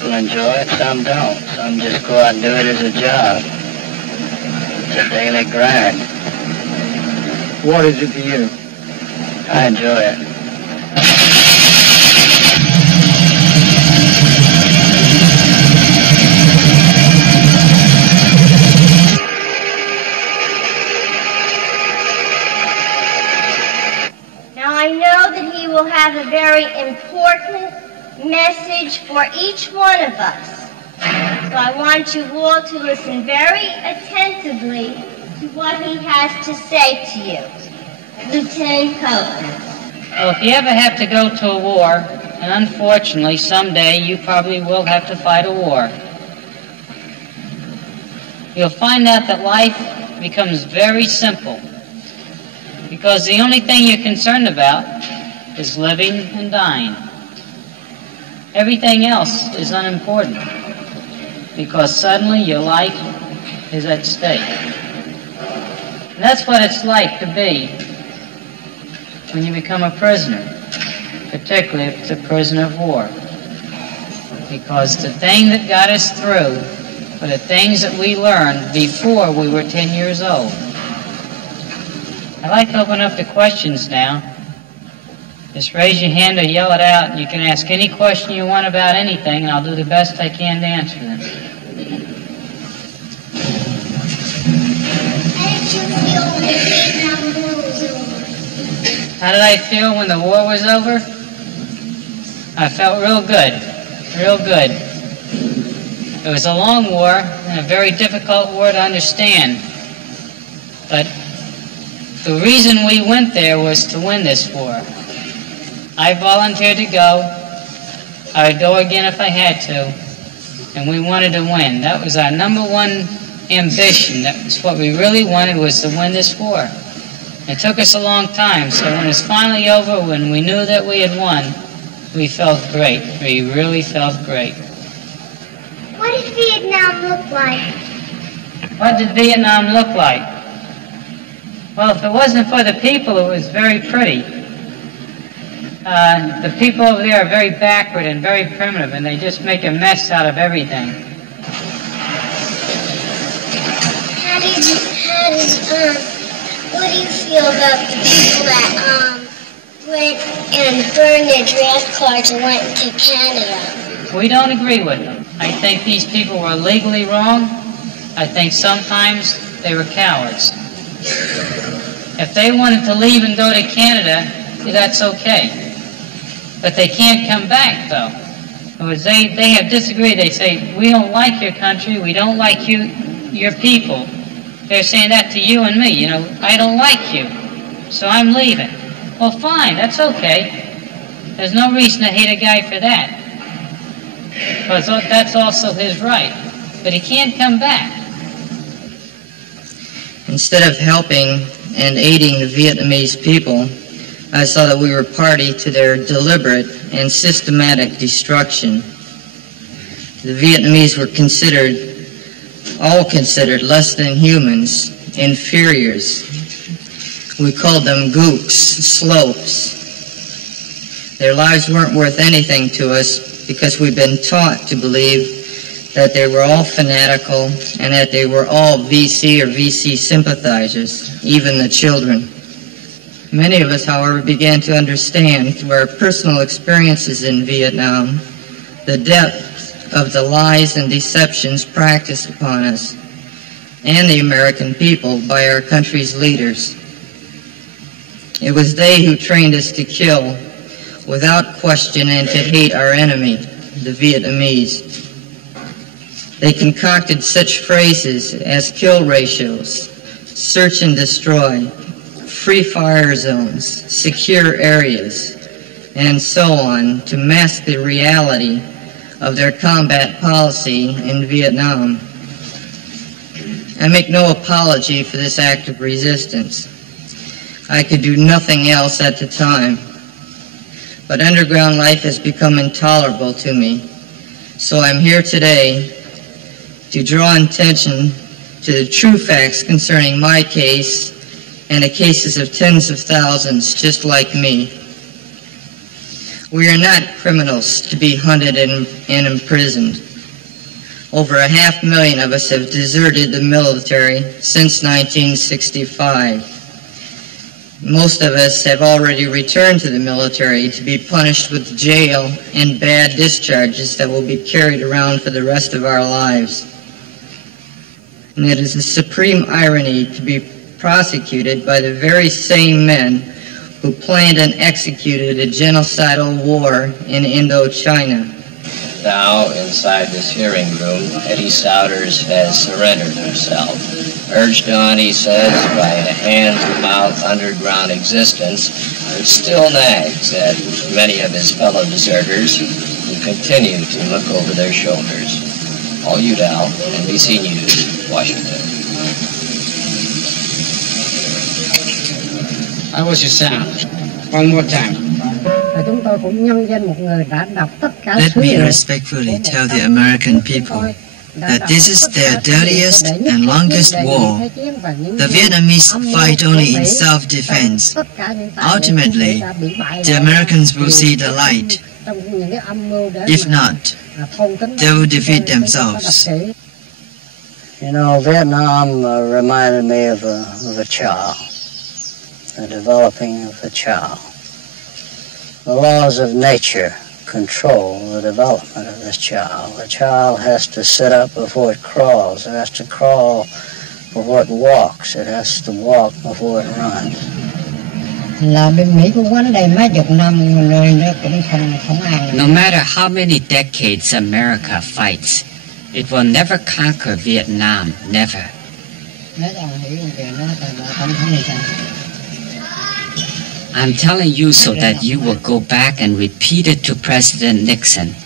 people enjoy it, some don't. Some just go out and do it as a job. It's a daily grind. What is it to you? I enjoy it. Now I know that he will have a very important message for each one of us. So I want you all to listen very attentively to what he has to say to you. Lieutenant Copeland. Well, if you ever have to go to a war, and unfortunately someday you probably will have to fight a war, you'll find out that life becomes very simple. Because the only thing you're concerned about is living and dying. Everything else is unimportant. Because suddenly your life is at stake. And that's what it's like to be when you become a prisoner, particularly if it's a prisoner of war. Because the thing that got us through were the things that we learned before we were 10 years old. I'd like to open up the questions now. Just raise your hand or yell it out, and you can ask any question you want about anything, and I'll do the best I can to answer them. How did you feel when the war was over? How did I feel when the war was over? I felt real good, real good. It was a long war and a very difficult war to understand. But the reason we went there was to win this war. I volunteered to go. I would go again if I had to. And we wanted to win. That was our number one ambition. That's what we really wanted, was to win this war. It took us a long time, so when it was finally over, when we knew that we had won, we felt great. We really felt great. What did Vietnam look like? What did Vietnam look like? Well, if it wasn't for the people, it was very pretty. The people over there are very backward and very primitive, and they just make a mess out of everything. What do you feel about the people that went and burned their draft cards and went to Canada? We don't agree with them. I think these people were legally wrong. I think sometimes they were cowards. If they wanted to leave and go to Canada, that's okay. But they can't come back, though. Because they have disagreed. They say, we don't like your country, we don't like your people. They're saying that to you and me, you know, I don't like you, so I'm leaving. Well, fine, that's okay. There's no reason to hate a guy for that. Because that's also his right. But he can't come back. Instead of helping and aiding the Vietnamese people, I saw that we were party to their deliberate and systematic destruction. The Vietnamese were all considered less than humans, inferiors. We called them gooks, slopes. Their lives weren't worth anything to us because we'd been taught to believe that they were all fanatical and that they were all VC or VC sympathizers, even the children. Many of us, however, began to understand through our personal experiences in Vietnam the depth of the lies and deceptions practiced upon us and the American people by our country's leaders. It was they who trained us to kill without question and to hate our enemy, the Vietnamese. They concocted such phrases as kill ratios, search and destroy, free fire zones, secure areas, and so on to mask the reality of their combat policy in Vietnam. I make no apology for this act of resistance. I could do nothing else at the time. But underground life has become intolerable to me. So I'm here today to draw attention to the true facts concerning my case and the cases of tens of thousands just like me. We are not criminals to be hunted and imprisoned. Over 500,000 of us have deserted the military since 1965. Most of us have already returned to the military to be punished with jail and bad discharges that will be carried around for the rest of our lives. And it is a supreme irony to be prosecuted by the very same men who planned and executed a genocidal war in Indochina. Now, inside this hearing room, Eddie Souders has surrendered himself. Urged on, he says, by a hand-to-mouth underground existence, which still nags at many of his fellow deserters who continue to look over their shoulders. Paul Udall, NBC News, Washington. How was your sound? One more time. Let me respectfully tell the American people that this is their dirtiest and longest war. The Vietnamese fight only in self-defense. Ultimately, the Americans will see the light. If not, they will defeat themselves. You know, Vietnam reminded me of a child, the developing of a child. The laws of nature control the development of this child. The child has to sit up before it crawls. It has to crawl before it walks. It has to walk before it runs. Là bên Mỹ cũng có đây mấy chục năm rồi nó cũng không ăn. No matter how many decades America fights, it will never conquer Vietnam, never. I'm telling you so that you will go back and repeat it to President Nixon.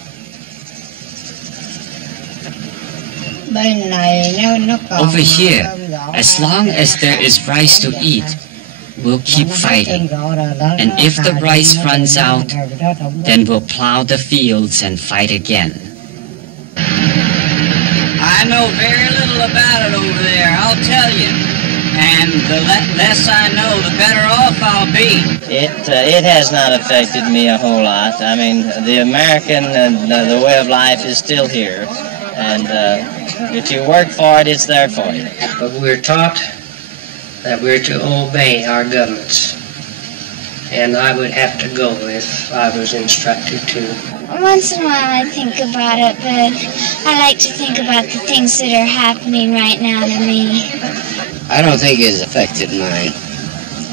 Over here, as long as there is rice to eat, we'll keep fighting. And if the rice runs out, then we'll plow the fields and fight again. I know very little about it over there, I'll tell you. And the less I know, the better off I'll be. It has not affected me a whole lot. I mean, the American and the way of life is still here. And if you work for it, it's there for you. But we're taught that we're to obey our governments. And I would have to go if I was instructed to. Once in a while I think about it, but I like to think about the things that are happening right now to me. I don't think it's affected mine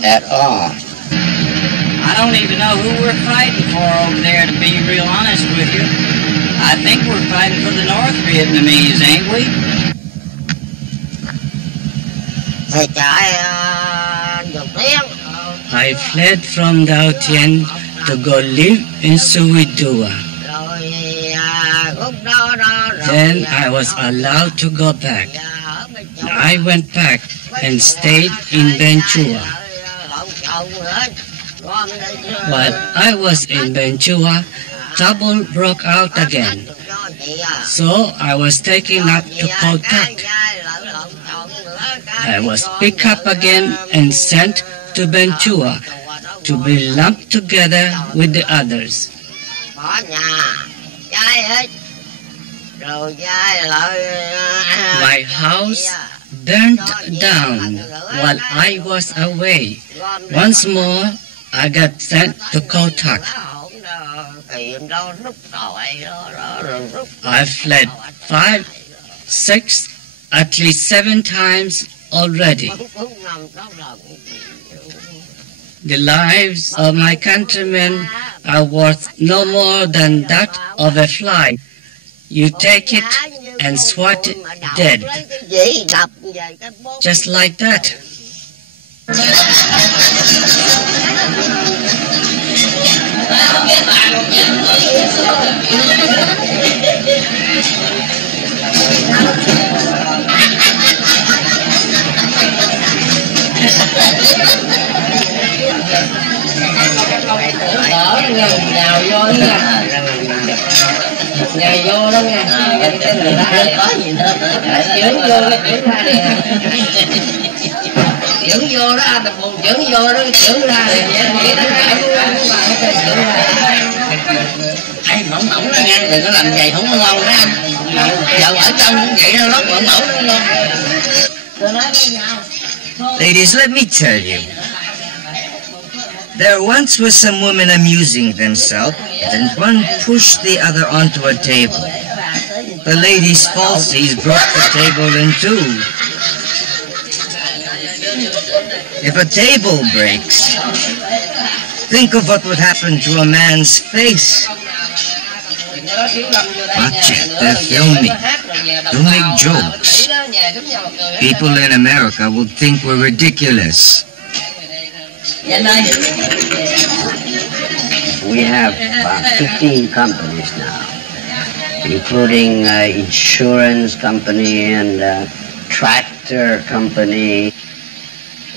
at all. I don't even know who we're fighting for over there, to be real honest with you. I think we're fighting for the North Vietnamese, ain't we? I fled from Dao Tien to go live in Sui Dua. Then I was allowed to go back. I went back and stayed in Ben Chua. While I was in Ben Chua, trouble broke out again. So I was taken up to Ko Tak. I was picked up again and sent to Ben Chua to be lumped together with the others. My house burned down while I was away. Once more, I got sent to Ko Tak. I fled 5, 6, at least 7 times already. The lives of my countrymen are worth no more than that of a fly. You take it and swat it dead. Just like that. Nhờ vô đó nha, cái người ta có gì nữa, chuyển vô cái chuyển ra đi. chữ vô đó, anh buồn chữ vô đó, chữ ra thì vậy đó. Ai mỏng mỏng đó nha, đừng có làm vậy không có ngon đó anh. Giờ ở trong cũng vậy đó, lót mỏng mỏng đó ngon. Ladies, let me tell you. There once was some women amusing themselves, and one pushed the other onto a table. The lady's falsies broke the table in two. If a table breaks, think of what would happen to a man's face. Watch it, they're filming. Don't make jokes. People in America will think we're ridiculous. We have 15 companies now, including insurance company and tractor company.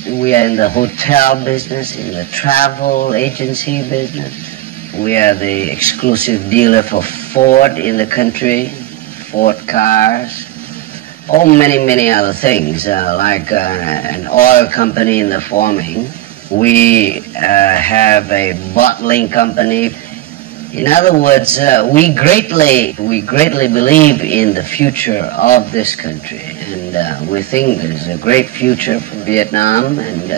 We are in the hotel business, in the travel agency business. We are the exclusive dealer for Ford in the country, Ford cars. Oh, many other things, like an oil company in the forming. We have a bottling company. In other words, we greatly believe in the future of this country, and we think there's a great future for Vietnam, and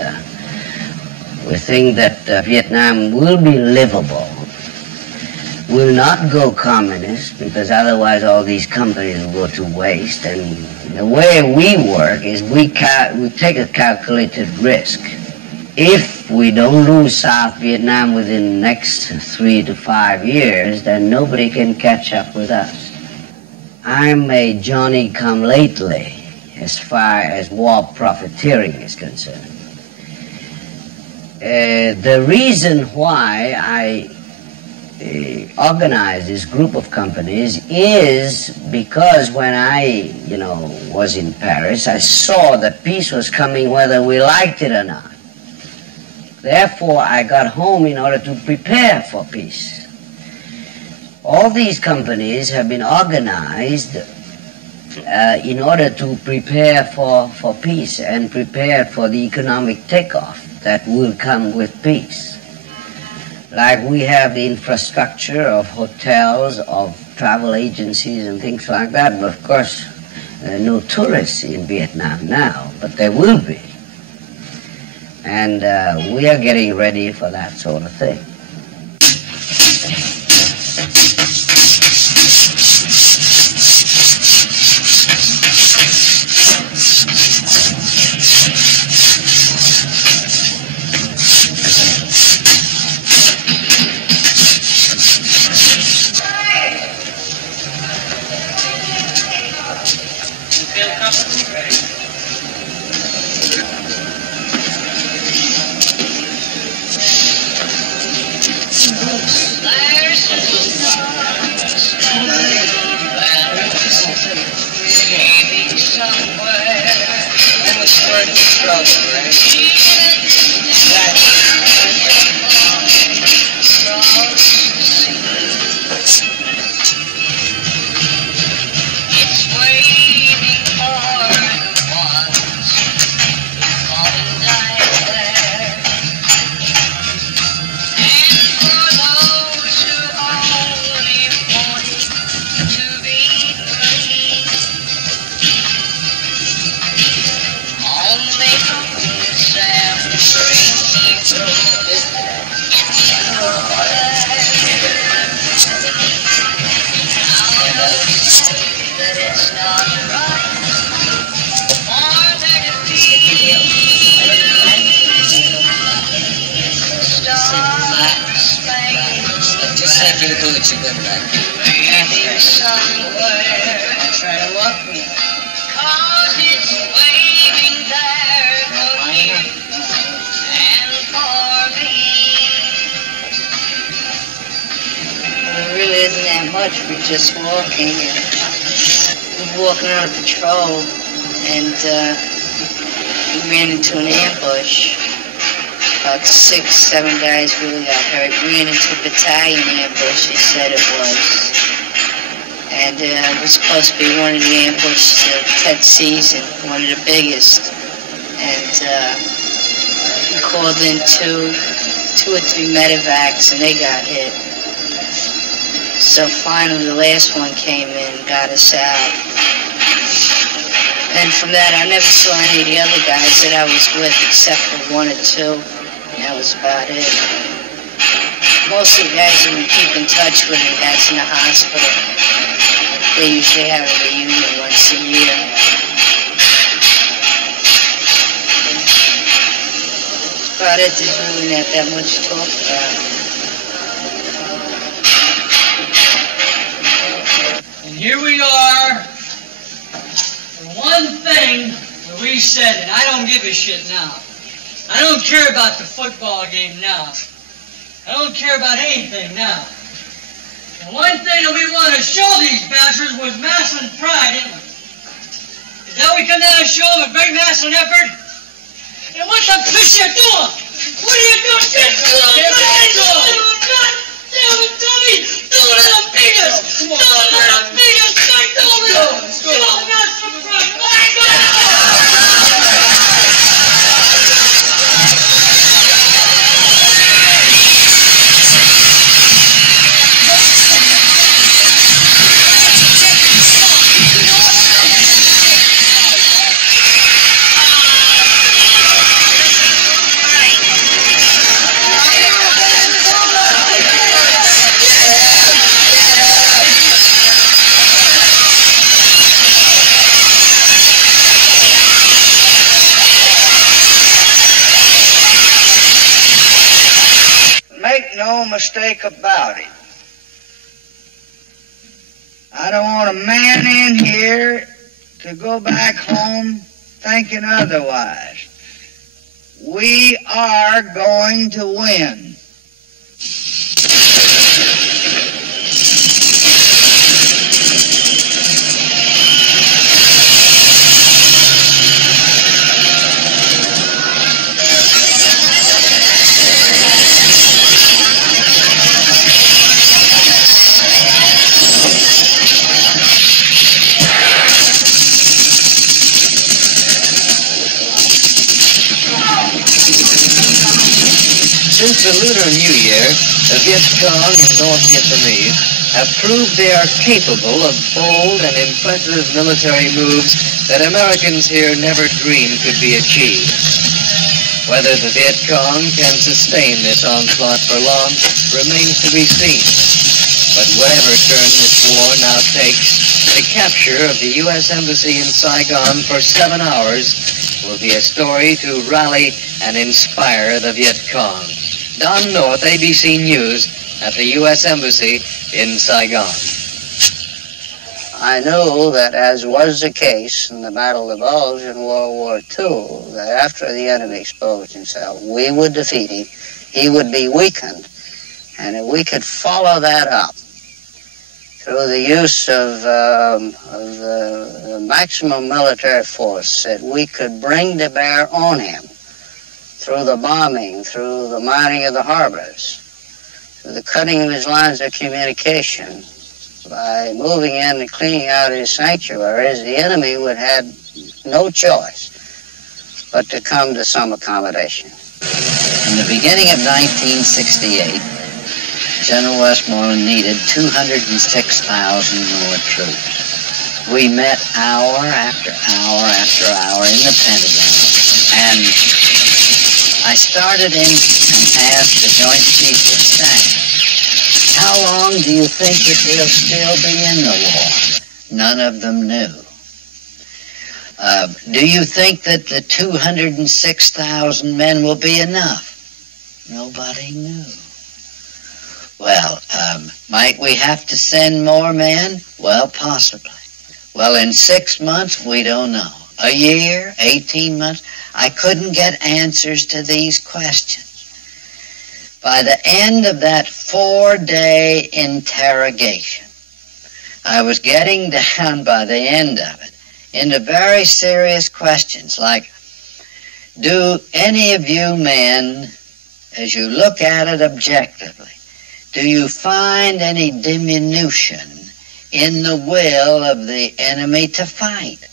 we think that Vietnam will be livable, will not go communist, because otherwise all these companies will go to waste. And the way we work is we take a calculated risk. If we don't lose South Vietnam within the next 3 to 5 years, then nobody can catch up with us. I'm a Johnny-come-lately as far as war profiteering is concerned. The reason why I organized this group of companies is because when I, was in Paris, I saw that peace was coming whether we liked it or not. Therefore, I got home in order to prepare for peace. All these companies have been organized in order to prepare for peace and prepare for the economic takeoff that will come with peace. Like we have the infrastructure of hotels, of travel agencies and things like that, but of course there are no tourists in Vietnam now, but there will be. And we are getting ready for that sort of thing. Just walking, and we were walking on a patrol, and we ran into an ambush. About 6, 7 guys really got hurt. We ran into a battalion ambush, they said it was. And it was supposed to be one of the ambushes of that season, one of the biggest. and we called in two or three medevacs, and they got hit. So finally, the last one came in, got us out. And from that, I never saw any of the other guys that I was with, except for one or two. That was about it. Most of the guys that we keep in touch with are guys in the hospital. They usually have a reunion once a year. That's about it. There's really not that much to talk about. And here we are. One thing that we said, and I don't give a shit now. I don't care about the football game now. I don't care about anything now. The one thing that we want to show these bastards was mass and pride, didn't we? Is that we come down and show them a great mass and effort? And what the piss you doing? What are you doing? Damn it, dummy! Don't let them beat us! Don't let them beat us! Don't let them! Don't mess with pride! Make no mistake about it. I don't want a man in here to go back home thinking otherwise. We are going to win. Since the Lunar New Year, the Viet Cong and North Vietnamese have proved they are capable of bold and impressive military moves that Americans here never dreamed could be achieved. Whether the Viet Cong can sustain this onslaught for long remains to be seen. But whatever turn this war now takes, the capture of the U.S. Embassy in Saigon for 7 hours will be a story to rally and inspire the Viet Cong. Don North, ABC News, at the U.S. Embassy in Saigon. I knew that, as was the case in the Battle of the Bulge in World War II, that after the enemy exposed himself, we would defeat him, he would be weakened, and if we could follow that up through the use of the maximum military force that we could bring to bear on him, through the bombing, through the mining of the harbors, through the cutting of his lines of communication, by moving in and cleaning out his sanctuaries, the enemy would have no choice but to come to some accommodation. In the beginning of 1968, General Westmoreland needed 206,000 more troops. We met hour after hour after hour in the Pentagon, and I started in and asked the Joint Chiefs of Staff, how long do you think that we'll still be in the war? None of them knew. Do you think that the 206,000 men will be enough? Nobody knew. Well, might we have to send more men? Well, possibly. Well, in 6 months, we don't know. A year, 18 months, I couldn't get answers to these questions. By the end of that 4-day interrogation, I was getting down by the end of it into very serious questions like, do any of you men, as you look at it objectively, do you find any diminution in the will of the enemy to fight?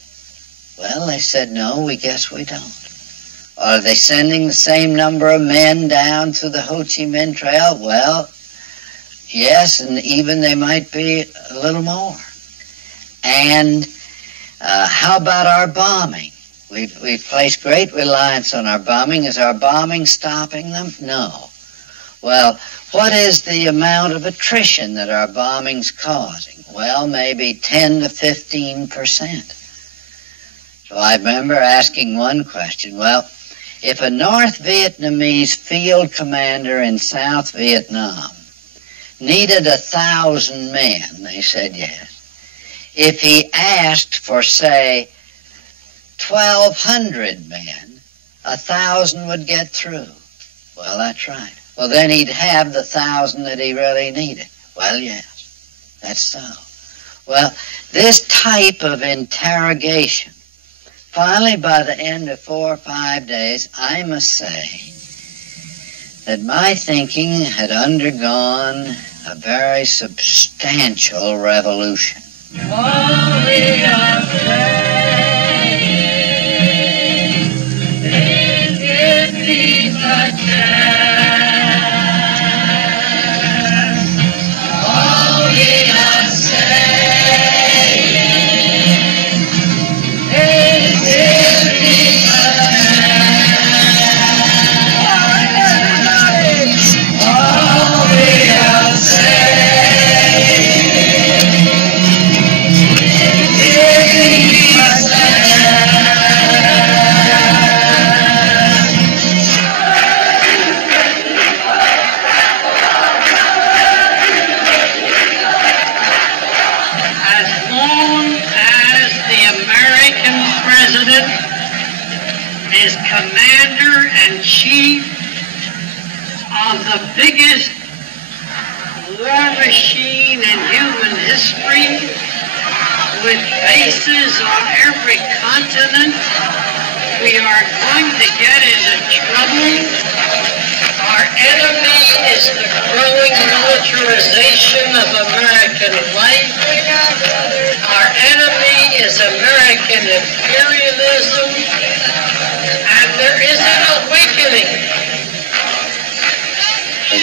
Well, they said, no, we guess we don't. Are they sending the same number of men down through the Ho Chi Minh Trail? Well, yes, and even they might be a little more. And how about our bombing? We've placed great reliance on our bombing. Is our bombing stopping them? No. Well, what is the amount of attrition that our bombing's causing? Well, maybe 10 to 15%. So I remember asking one question. Well, if a North Vietnamese field commander in South Vietnam needed 1,000 men, they said yes. If he asked for, say, 1,200 men, 1,000 would get through. Well, that's right. Well, then he'd have the 1,000 that he really needed. Well, yes, that's so. Well, this type of interrogation, finally, by the end of 4 or 5 days, I must say that my thinking had undergone a very substantial revolution. All we are saying is give peace a chance. All we are saying is give peace a chance. All we are saying. Is commander-in-chief of the biggest war machine in human history, with bases on every continent. We are going to get into trouble. Our enemy is the growing militarization of American life. Our enemy is American imperialism. And there is an awakening.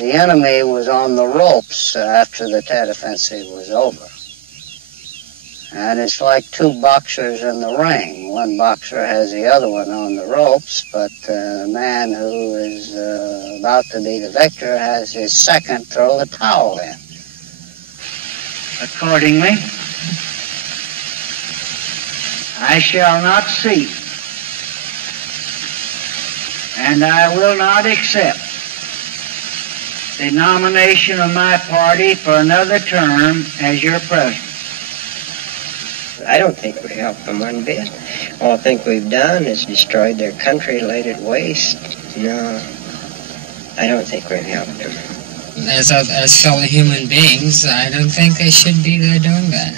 The enemy was on the ropes after the Tet Offensive was over. And it's like two boxers in the ring. One boxer has the other one on the ropes, but the man who is about to be the victor has his second throw the towel in. Accordingly, I shall not seek, and I will not accept the nomination of my party for another term as your president. I don't think we helped them one bit. All I think we've done is destroyed their country, laid it waste. No, I don't think we've helped them. As fellow human beings, I don't think they should be there doing that.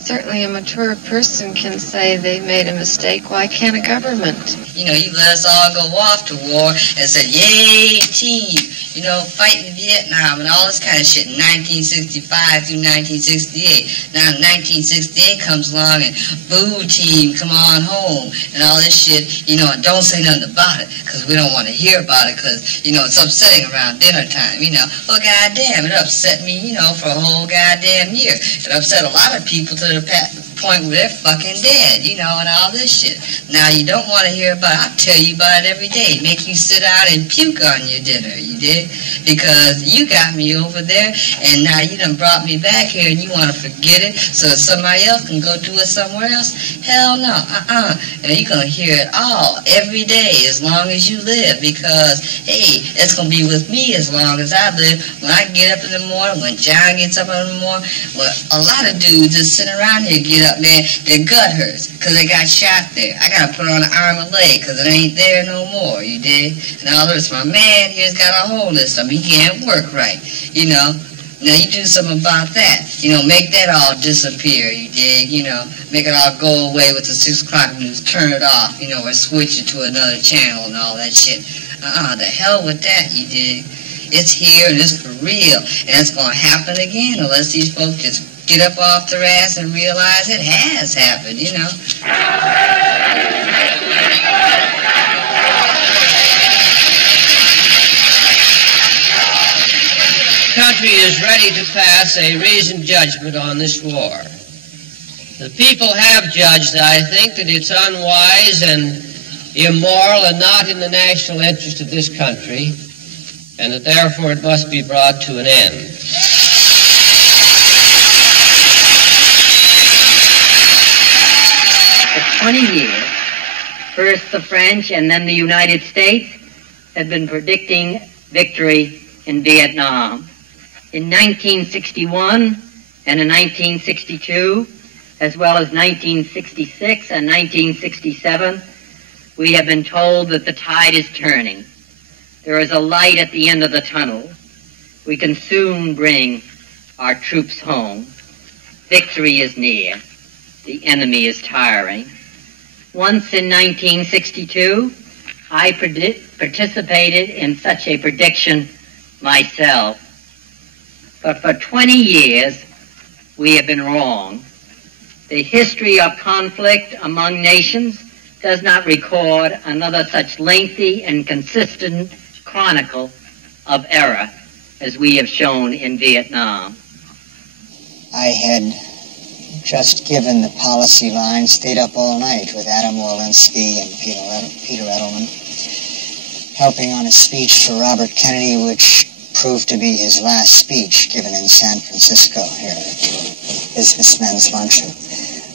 Certainly a mature person can say they made a mistake. Why can't a government? You know, you let us all go off to war and said, yay, team, you know, fighting Vietnam and all this kind of shit in 1965 through 1968. Now 1968 comes along and boo team, come on home and all this shit, you know, and don't say nothing about it because we don't want to hear about it because, you know, it's upsetting around dinner time, you know. Well, goddamn, it upset me, you know, for a whole goddamn year. It upset a lot of people to the point where they're fucking dead, you know, and all this shit. Now, you don't want to hear about it. I tell you about it every day. Make you sit out and puke on your dinner, you dig? Because you got me over there, and now you done brought me back here, and you want to forget it so that somebody else can go do it somewhere else? Hell no, And you're going to hear it all, every day, as long as you live, because, hey, it's going to be with me as long as I live. When I get up in the morning, when John gets up in the morning, well, a lot of dudes just sitting around here get up, man, their gut hurts, because they got shot there. I got to put on an arm and leg, because it ain't there no more, you dig? And all this, my man here's got a hole in something. He can't work right, you know. Now you do something about that. You know, make that all disappear, you dig? You know, make it all go away with the 6 o'clock news, turn it off, you know, or switch it to another channel and all that shit. The hell with that, you dig? It's here and it's for real. And it's going to happen again unless these folks just get up off their ass and realize it has happened, you know. country is ready to pass a reasoned judgment on this war. The people have judged, I think, that it's unwise and immoral and not in the national interest of this country, and that therefore it must be brought to an end. For 20 years, first the French and then the United States had been predicting victory in Vietnam. In 1961 and in 1962, as well as 1966 and 1967, we have been told that the tide is turning. There is a light at the end of the tunnel. We can soon bring our troops home. Victory is near. The enemy is tiring. Once in 1962, I participated in such a prediction myself. But for 20 years, we have been wrong. The history of conflict among nations does not record another such lengthy and consistent chronicle of error as we have shown in Vietnam. I had just given the policy line, stayed up all night with Adam Walensky and Peter Edelman, helping on a speech for Robert Kennedy, which proved to be his last speech given in San Francisco here at the Businessmen's Luncheon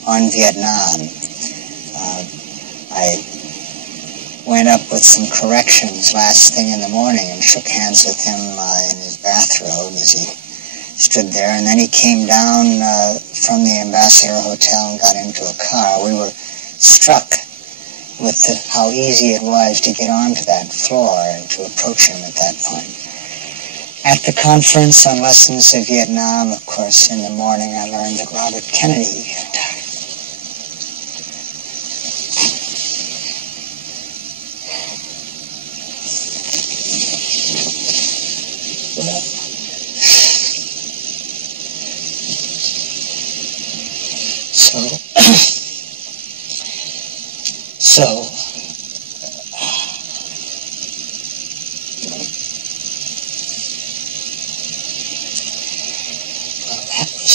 on Vietnam. I went up with some corrections last thing in the morning and shook hands with him in his bathrobe as he stood there, and then he came down from the Ambassador Hotel and got into a car. We were struck with how easy it was to get onto that floor and to approach him at that point. At the conference on lessons of Vietnam, of course, in the morning I learned that Robert Kennedy had died.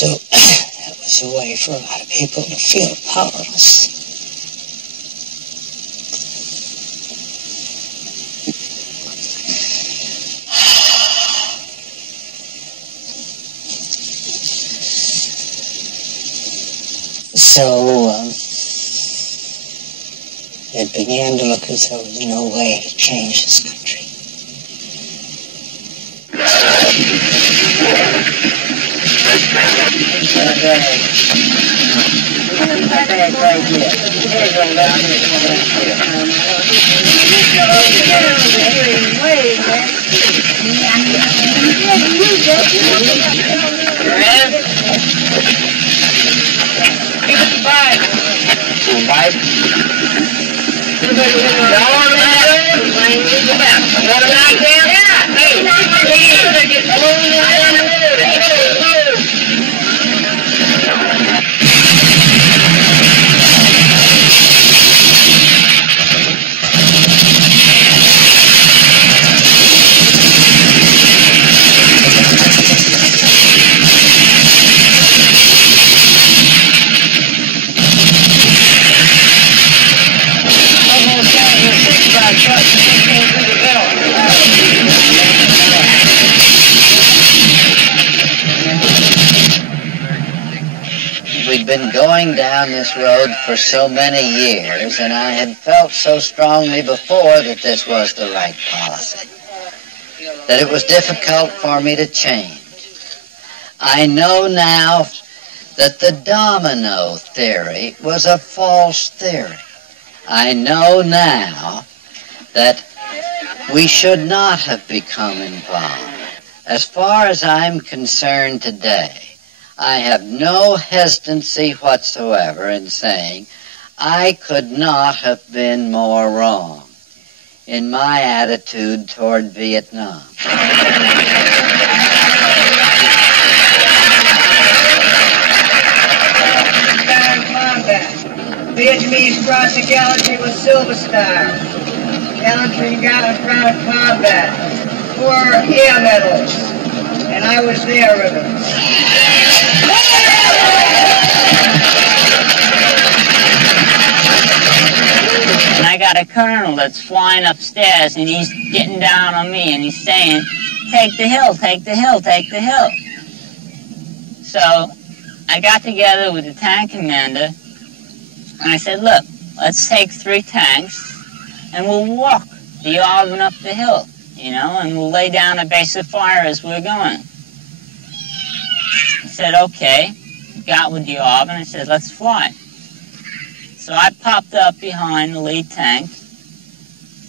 That was a way for a lot of people to feel powerless. So it began to look as though there was no way to change this country. We'd been going down this road for so many years, and I had felt so strongly before that this was the right policy, that it was difficult for me to change. I know now that the domino theory was a false theory. I know now that we should not have become involved. As far as I'm concerned today, I have no hesitancy whatsoever in saying I could not have been more wrong in my attitude toward Vietnam. Vietnamese cross the gallantry with Silver Star. Gallantry and ground combat. 4 air medals. and I was there with him. And I got a colonel that's flying upstairs, and he's getting down on me, and he's saying, take the hill, take the hill, take the hill. So I got together with the tank commander, and I said, look, let's take 3 tanks, and we'll walk the Yavin up the hill, you know, and we'll lay down a base of fire as we're going. I said, okay. Got with the Yavin, and I said, let's fly. So I popped up behind the lead tank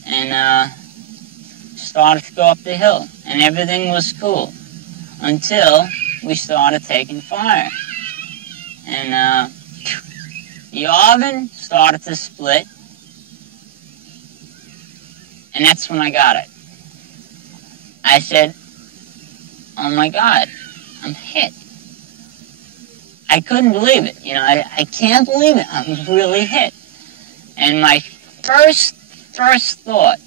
and started to go up the hill, and everything was cool until we started taking fire. And the Yavin started to split, and that's when I got it. I said, oh my God, I'm hit. I couldn't believe it, you know, I can't believe it, I'm really hit. And my first thought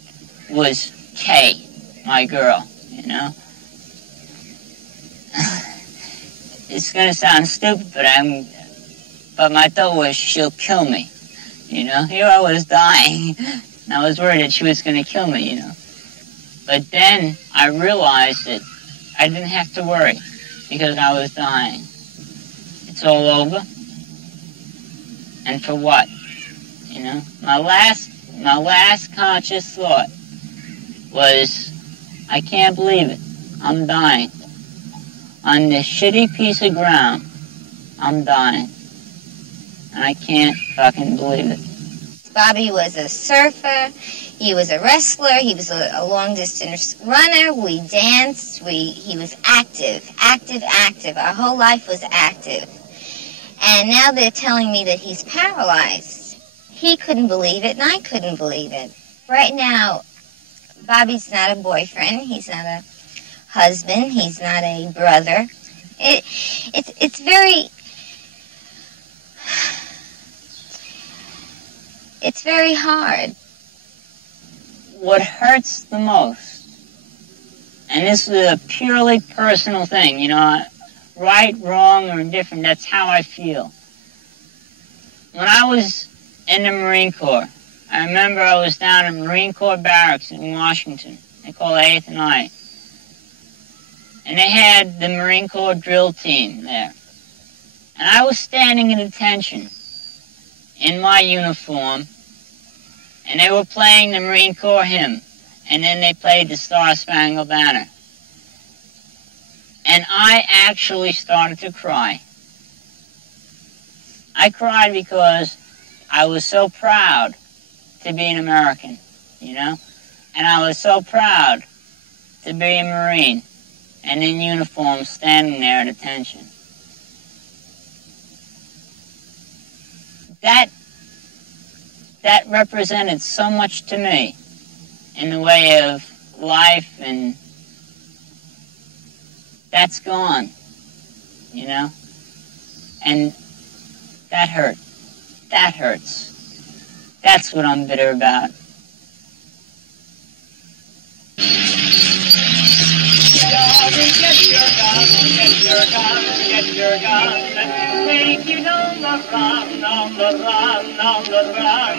was Kay, my girl, you know. It's gonna sound stupid, but my thought was she'll kill me, you know. Here I was dying, and I was worried that she was gonna kill me, you know. But then I realized that I didn't have to worry because I was dying. It's all over. And for what? You know? My last conscious thought was, I can't believe it. I'm dying. On this shitty piece of ground, I'm dying. And I can't fucking believe it. Bobby was a surfer, he was a wrestler, he was a long-distance runner, we danced, he was active. Our whole life was active. And now they're telling me that he's paralyzed. He couldn't believe it, and I couldn't believe it. Right now, Bobby's not a boyfriend, he's not a husband, he's not a brother. It's very... It's very hard. What hurts the most, and this is a purely personal thing, you know, right, wrong, or indifferent, that's how I feel. When I was in the Marine Corps, I remember I was down in Marine Corps barracks in Washington. They call it 8th and I. And they had the Marine Corps drill team there. And I was standing at attention in my uniform, and they were playing the Marine Corps hymn, and then they played the Star-Spangled Banner. And I actually started to cry. I cried because I was so proud to be an American, you know? And I was so proud to be a Marine and in uniform standing there at attention. That represented so much to me in the way of life, and that's gone, you know? And that hurt. That hurts. That's what I'm bitter about. Get your gun, take it on the run, on the run, on the run.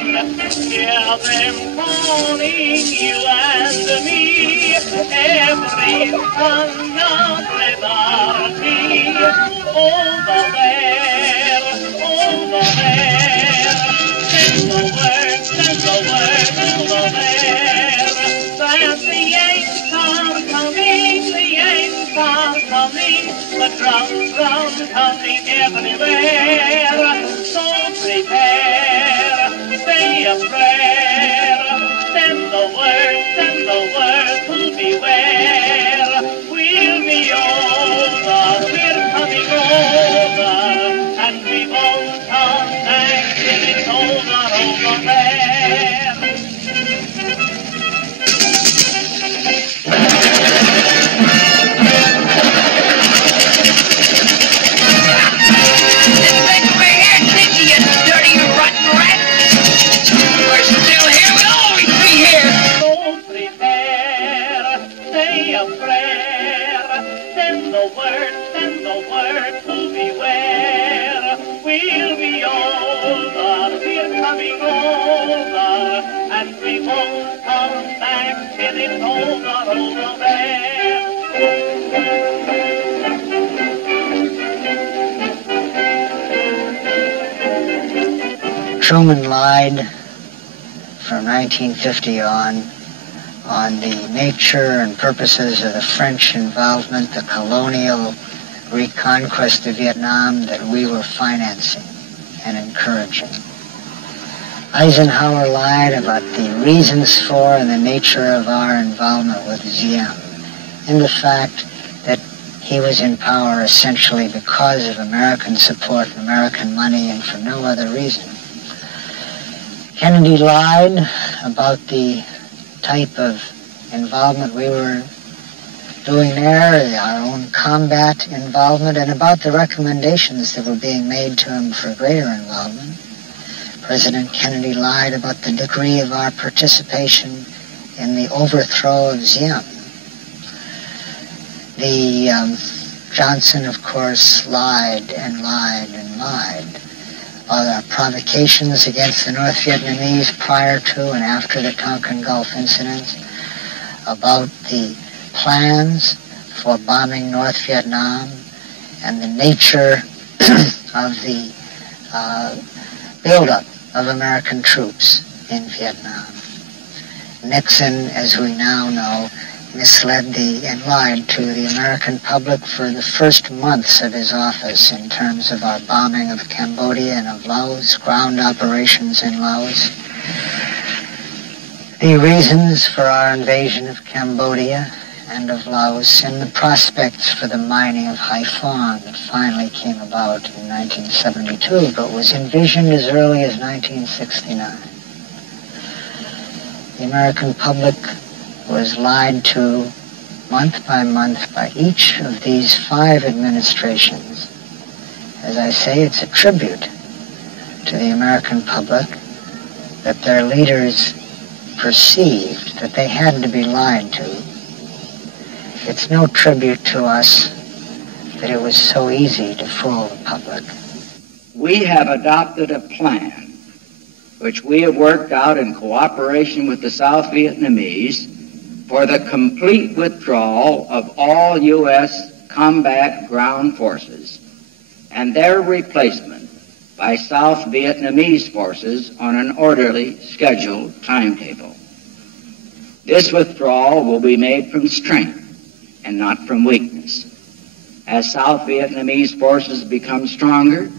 Hear them calling you and me, every son of liberty. Over there, send the word over there, that the Yanks are coming, the Yanks are coming, the drums coming everywhere. So prepare, say a prayer, send the word to beware. We'll be over, we're coming over, and we won't come back till it's over there. We're not over there. Truman lied from 1950 on the nature and purposes of the French involvement, the colonial reconquest of Vietnam that we were financing and encouraging. Eisenhower lied about the reasons for and the nature of our involvement with Diem, and the fact that he was in power essentially because of American support and American money and for no other reason. Kennedy lied about the type of involvement we were doing there, our own combat involvement, and about the recommendations that were being made to him for greater involvement. President Kennedy lied about the degree of our participation in the overthrow of Diem. Johnson, of course, lied and lied and lied about our provocations against the North Vietnamese prior to and after the Tonkin Gulf incidents, about the plans for bombing North Vietnam, and the nature of the buildup of American troops in Vietnam. Nixon, as we now know, misled and lied to the American public for the first months of his office in terms of our bombing of Cambodia and of Laos, ground operations in Laos. The reasons for our invasion of Cambodia and of Laos, and the prospects for the mining of Haiphong that finally came about in 1972, but was envisioned as early as 1969. The American public was lied to month by month by each of these 5 administrations. As I say, it's a tribute to the American public that their leaders perceived that they had to be lied to. It's no tribute to us that it was so easy to fool the public. We have adopted a plan which we have worked out in cooperation with the South Vietnamese for the complete withdrawal of all U.S. combat ground forces and their replacement by South Vietnamese forces on an orderly, scheduled timetable. This withdrawal will be made from strength and not from weakness. As South Vietnamese forces become stronger,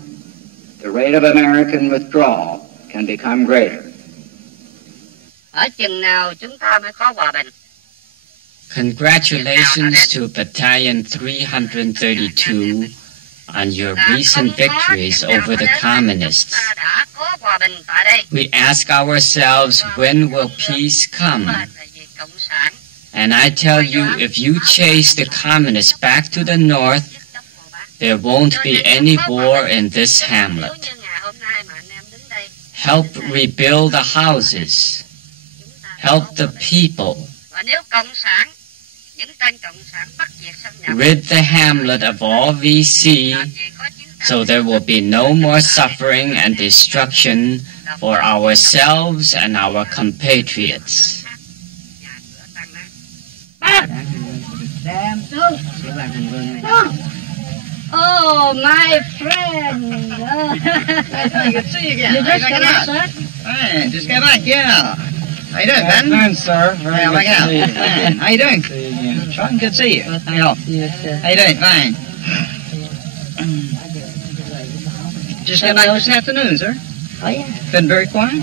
the rate of American withdrawal can become greater. Ở chừng nào chúng ta mới có hòa bình? Congratulations to Battalion 332 on your recent victories over the communists. We ask ourselves, when will peace come? And I tell you, if you chase the communists back to the north, there won't be any war in this hamlet. Help rebuild the houses. Help the people. Rid the hamlet of all VC, so there will be no more suffering and destruction for ourselves and our compatriots. Oh, my friend. Good to see you again. You just got out, sir? Fine, just got back, yeah. How you doing, Ben? Fine, sir. Very good to see you. Fine. How you doing? See you again. Fine, good to see you. Yes, How you doing? Fine. Just got back this afternoon, sir. Oh, yeah. Been very quiet.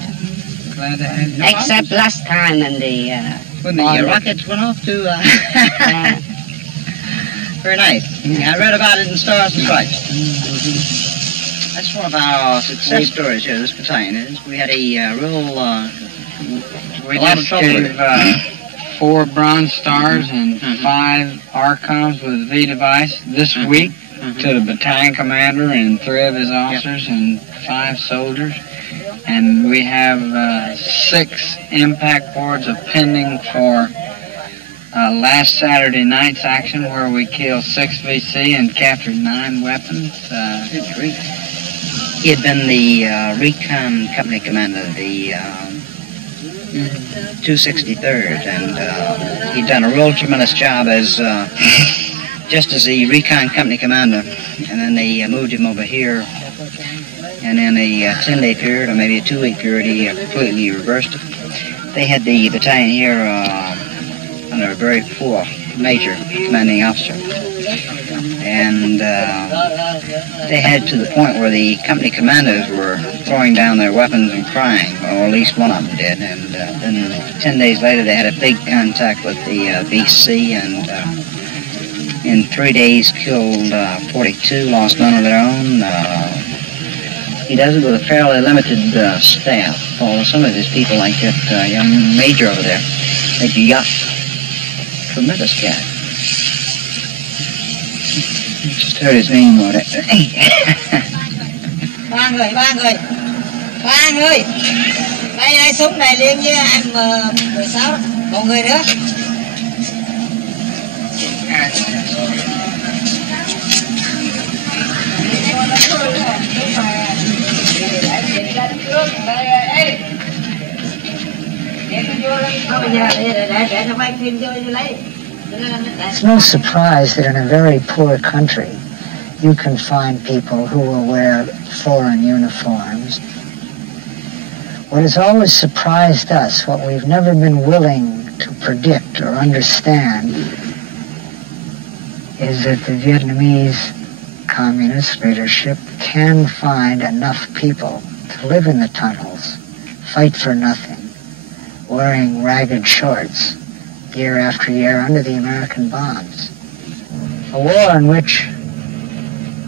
Glad to have you. Except last time when the... when the rockets went off to... Very nice. I read about it in Stars and Stripes. That's one of our success stories here, this battalion is. We had a We just gave 4 Bronze Stars and 5 Archons with V device this week to the battalion commander and 3 of his officers and 5 soldiers. And we have 6 impact boards of pending for last Saturday night's action, where we killed 6 VC and captured 9 weapons. He had been the recon company commander, the 263rd, and he'd done a real tremendous job as just as the recon company commander, and then they moved him over here, and in a 10-day period, or maybe a 2-week period, he completely reversed it. They had the battalion here under a very poor major commanding officer, and they had to the point where the company commanders were throwing down their weapons and crying, or at least one of them did, and then 10 days later they had a big contact with the BC, and in 3 days killed 42, lost none of their own. He does it with a fairly limited staff. Although some of his people, like that young major over there, that yacht, tremendous guy. Just heard his name on it. Ba người. Đây súng này liên với M16, một người nữa. It's no surprise that in a very poor country you can find people who will wear foreign uniforms. What has always surprised us, what we've never been willing to predict or understand, is that the Vietnamese communist leadership can find enough people to live in the tunnels, fight for nothing, wearing ragged shorts year after year under the American bombs. A war in which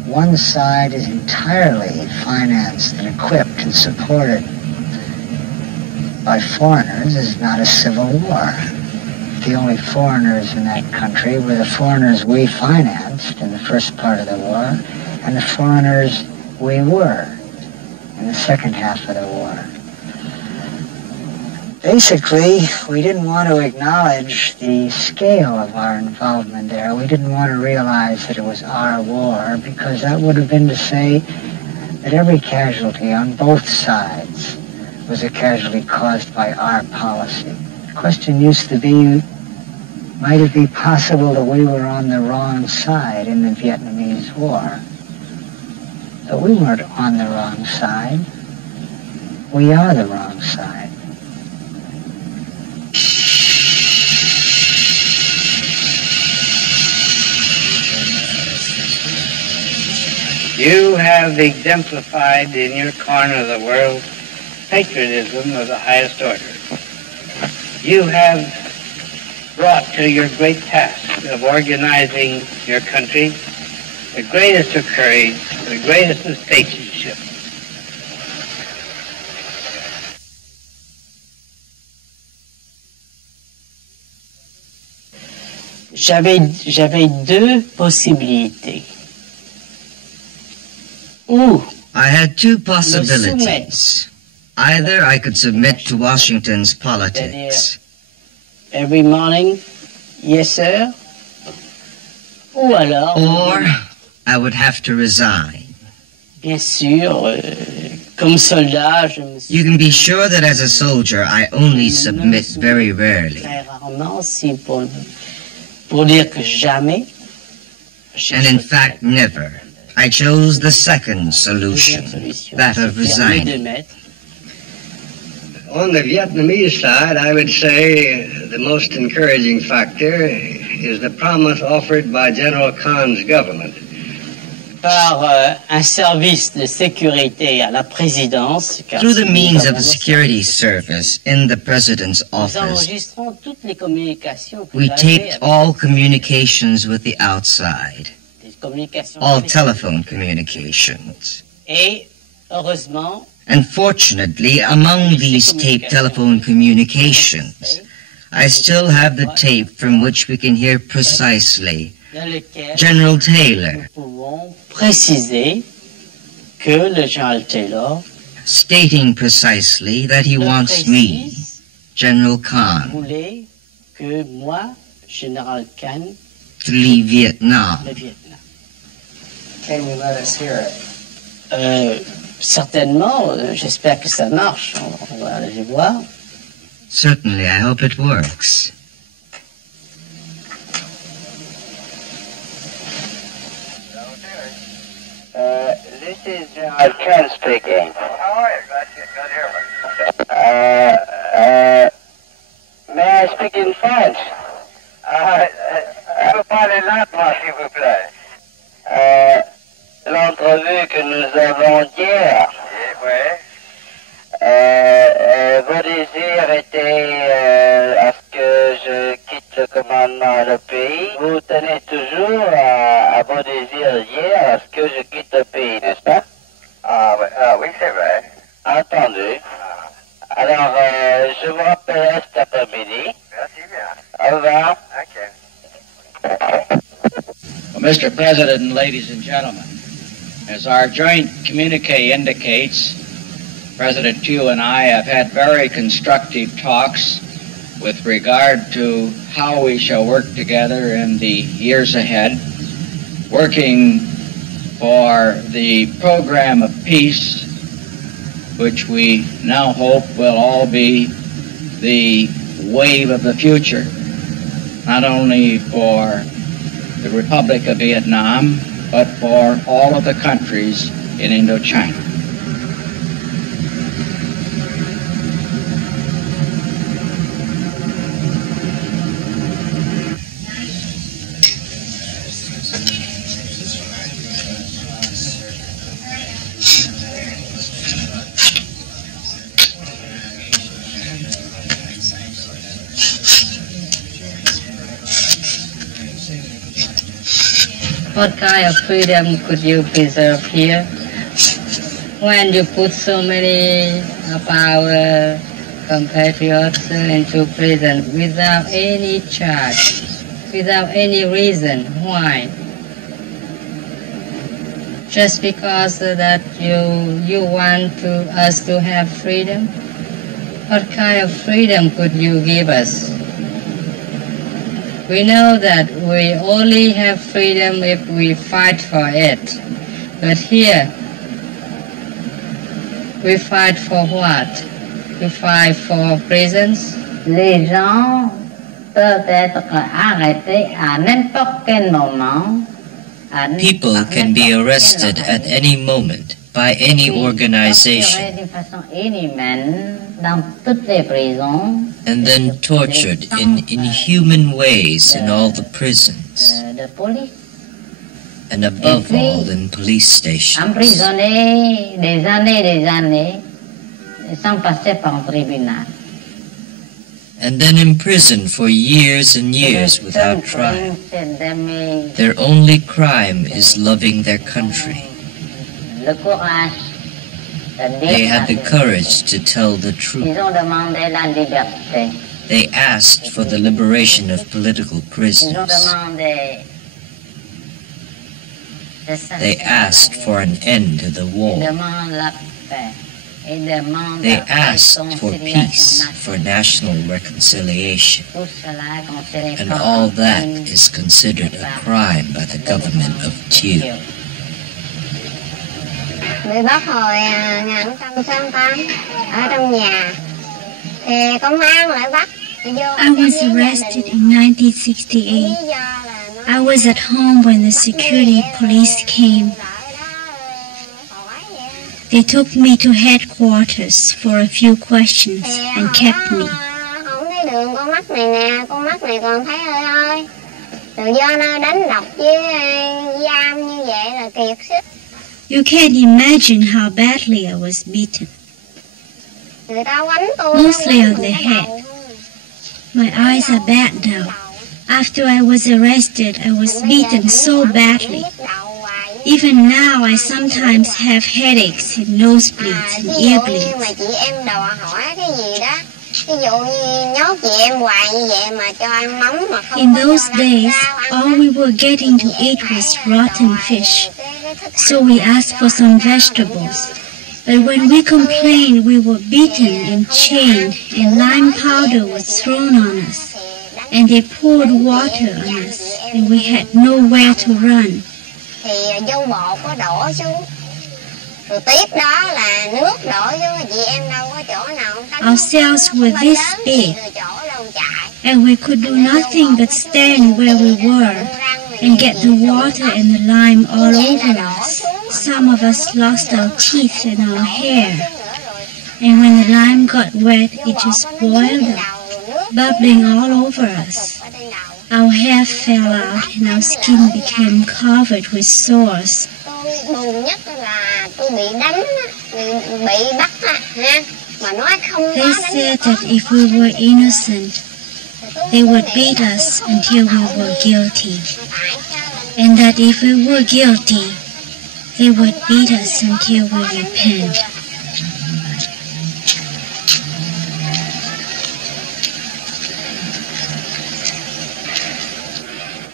one side is entirely financed and equipped and supported by foreigners is not a civil war. The only foreigners in that country were the foreigners we financed in the first part of the war and the foreigners we were in the second half of the war. Basically, we didn't want to acknowledge the scale of our involvement there. We didn't want to realize that it was our war, because that would have been to say that every casualty on both sides was a casualty caused by our policy. The question used to be, might it be possible that we were on the wrong side in the Vietnamese War? But we weren't on the wrong side. We are the wrong side. You have exemplified in your corner of the world patriotism of the highest order. You have brought to your great task of organizing your country the greatest of courage, the greatest of statesmanship. J'avais deux possibilités. I had two possibilities. Either I could submit to Washington's politics. Every morning, yes sir. Ou alors... Or I would have to resign. Bien sûr, comme soldat, je me suis... You can be sure that as a soldier, I only submit very rarely. Très rarement, si pour dire que jamais. And in fact, never. I chose the second solution, that of resigning. On the Vietnamese side, I would say the most encouraging factor is the promise offered by General Khan's government. Par un service de sécurité à la présidence. Through the means of a security service in the president's office, we taped all communications with the outside. All telephone communications. And fortunately, among these taped telephone communications, I still have the tape from which we can hear precisely General Taylor stating precisely that he wants me, General Khan, to leave Vietnam. Can you let us hear it? Certainement, j'espère que ça marche. On va aller voir. Certainly, I hope it works. This is Ken speaking. How are you? Glad to hear me. May I speak in French? Vous parlez lentement, s'il vous plaît. L'entrevue que nous avons hier, vos désirs étaient à ce que je quitte le commandement du pays. Vous tenez toujours à vos désirs hier à ce que je quitte le pays, n'est-ce pas? Oui, c'est vrai. Entendu. Alors, je vous rappellerai cet après-midi. Merci bien. Au revoir. Okay. Well, Mr. President and ladies and gentlemen, as our joint communique indicates, President Tew and I have had very constructive talks with regard to how we shall work together in the years ahead, working for the program of peace, which we now hope will all be the wave of the future, not only for the Republic of Vietnam, but for all of the countries in Indochina. What kind of freedom could you preserve here when you put so many of our compatriots into prison without any charge, without any reason? Why? Just because that you want us to have freedom? What kind of freedom could you give us? We know that we only have freedom if we fight for it. But here, we fight for what? We fight for prisons? Les gens peuvent être arrêtés à n'importe quel moment. People can be arrested at any moment by any organization and then tortured in inhuman ways in all the prisons, and above all in police stations. Emprisonnés des années, sans passer par un tribunal. And then imprisoned for years and years without trial. Their only crime is loving their country. They had the courage to tell the truth. They asked for the liberation of political prisoners. They asked for an end to the war. They asked for peace, for national reconciliation. And all that is considered a crime by the government of Tew. Bị bắt hồi 1968 ở trong nhà thì công an lại bắt. I was arrested in 1968. I was at home when the security police came. They took me to headquarters for a few questions and kept me. Không thấy đường, con mắt này nè, con mắt này còn thấy hơi hơi. Rồi do nó đánh đập với giam như vậy là kiệt sức. You can't imagine how badly I was beaten. Mostly on the head. My eyes are bad now. After I was arrested, I was beaten so badly. Even now, I sometimes have headaches and nosebleeds and ear bleeds. In those days, all we were getting to eat was rotten fish. So we asked for some vegetables. But when we complained, we were beaten and chained, and lime powder was thrown on us. And they poured water on us, and we had nowhere to run. Thì dâu bột có đổ xuống. Rồi tiếp đó là nước đổ xuống, chị em đâu có chỗ nào tắm Our cells were this big, and we could do nothing but stand where we were and get the water and the lime all over us. Some of us lost our teeth and our hair, and when the lime got wet, it just boiled up, bubbling all over us. Our hair fell out and our skin became covered with sores. They said that if we were innocent, they would beat us until we were guilty, and that if we were guilty, they would beat us until we repent.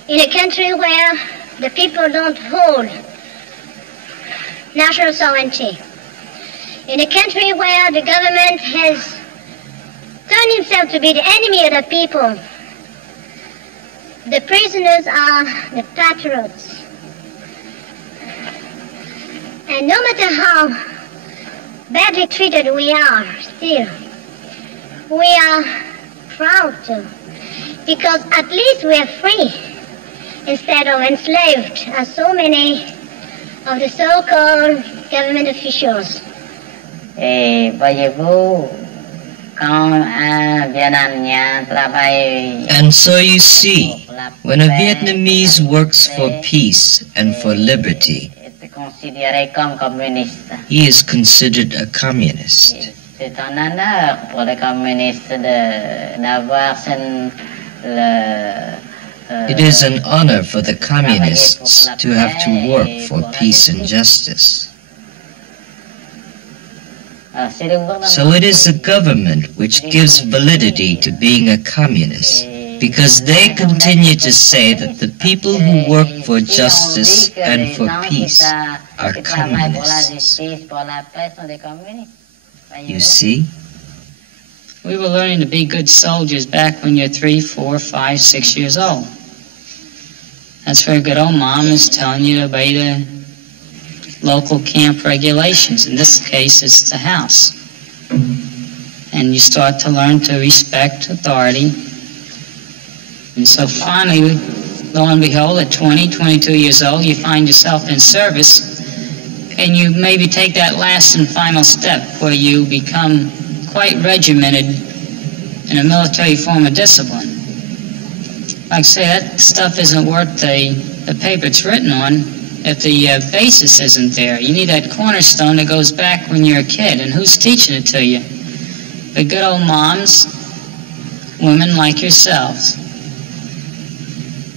In a country where the people don't hold national sovereignty, in a country where the government has turned himself to be the enemy of the people, the prisoners are the patriots. And no matter how badly treated we are, still, we are proud to, because at least we are free, instead of enslaved as so many of the so-called government officials. And so you see, when a Vietnamese works for peace and for liberty, he is considered a communist. It is an honor for the communists to have to work for peace and justice. So it is the government which gives validity to being a communist, because they continue to say that the people who work for justice and for peace are communists. You see? We were learning to be good soldiers back when you're 3, 4, 5, 6 years old. That's where good old mom is telling you to obey the local camp regulations. In this case, it's the house. And you start to learn to respect authority. And so finally, lo and behold, at 20, 22 years old, you find yourself in service, and you maybe take that last and final step where you become quite regimented in a military form of discipline. Like I say, that stuff isn't worth the paper it's written on if the basis isn't there. You need that cornerstone that goes back when you're a kid, and who's teaching it to you? The good old moms, women like yourselves.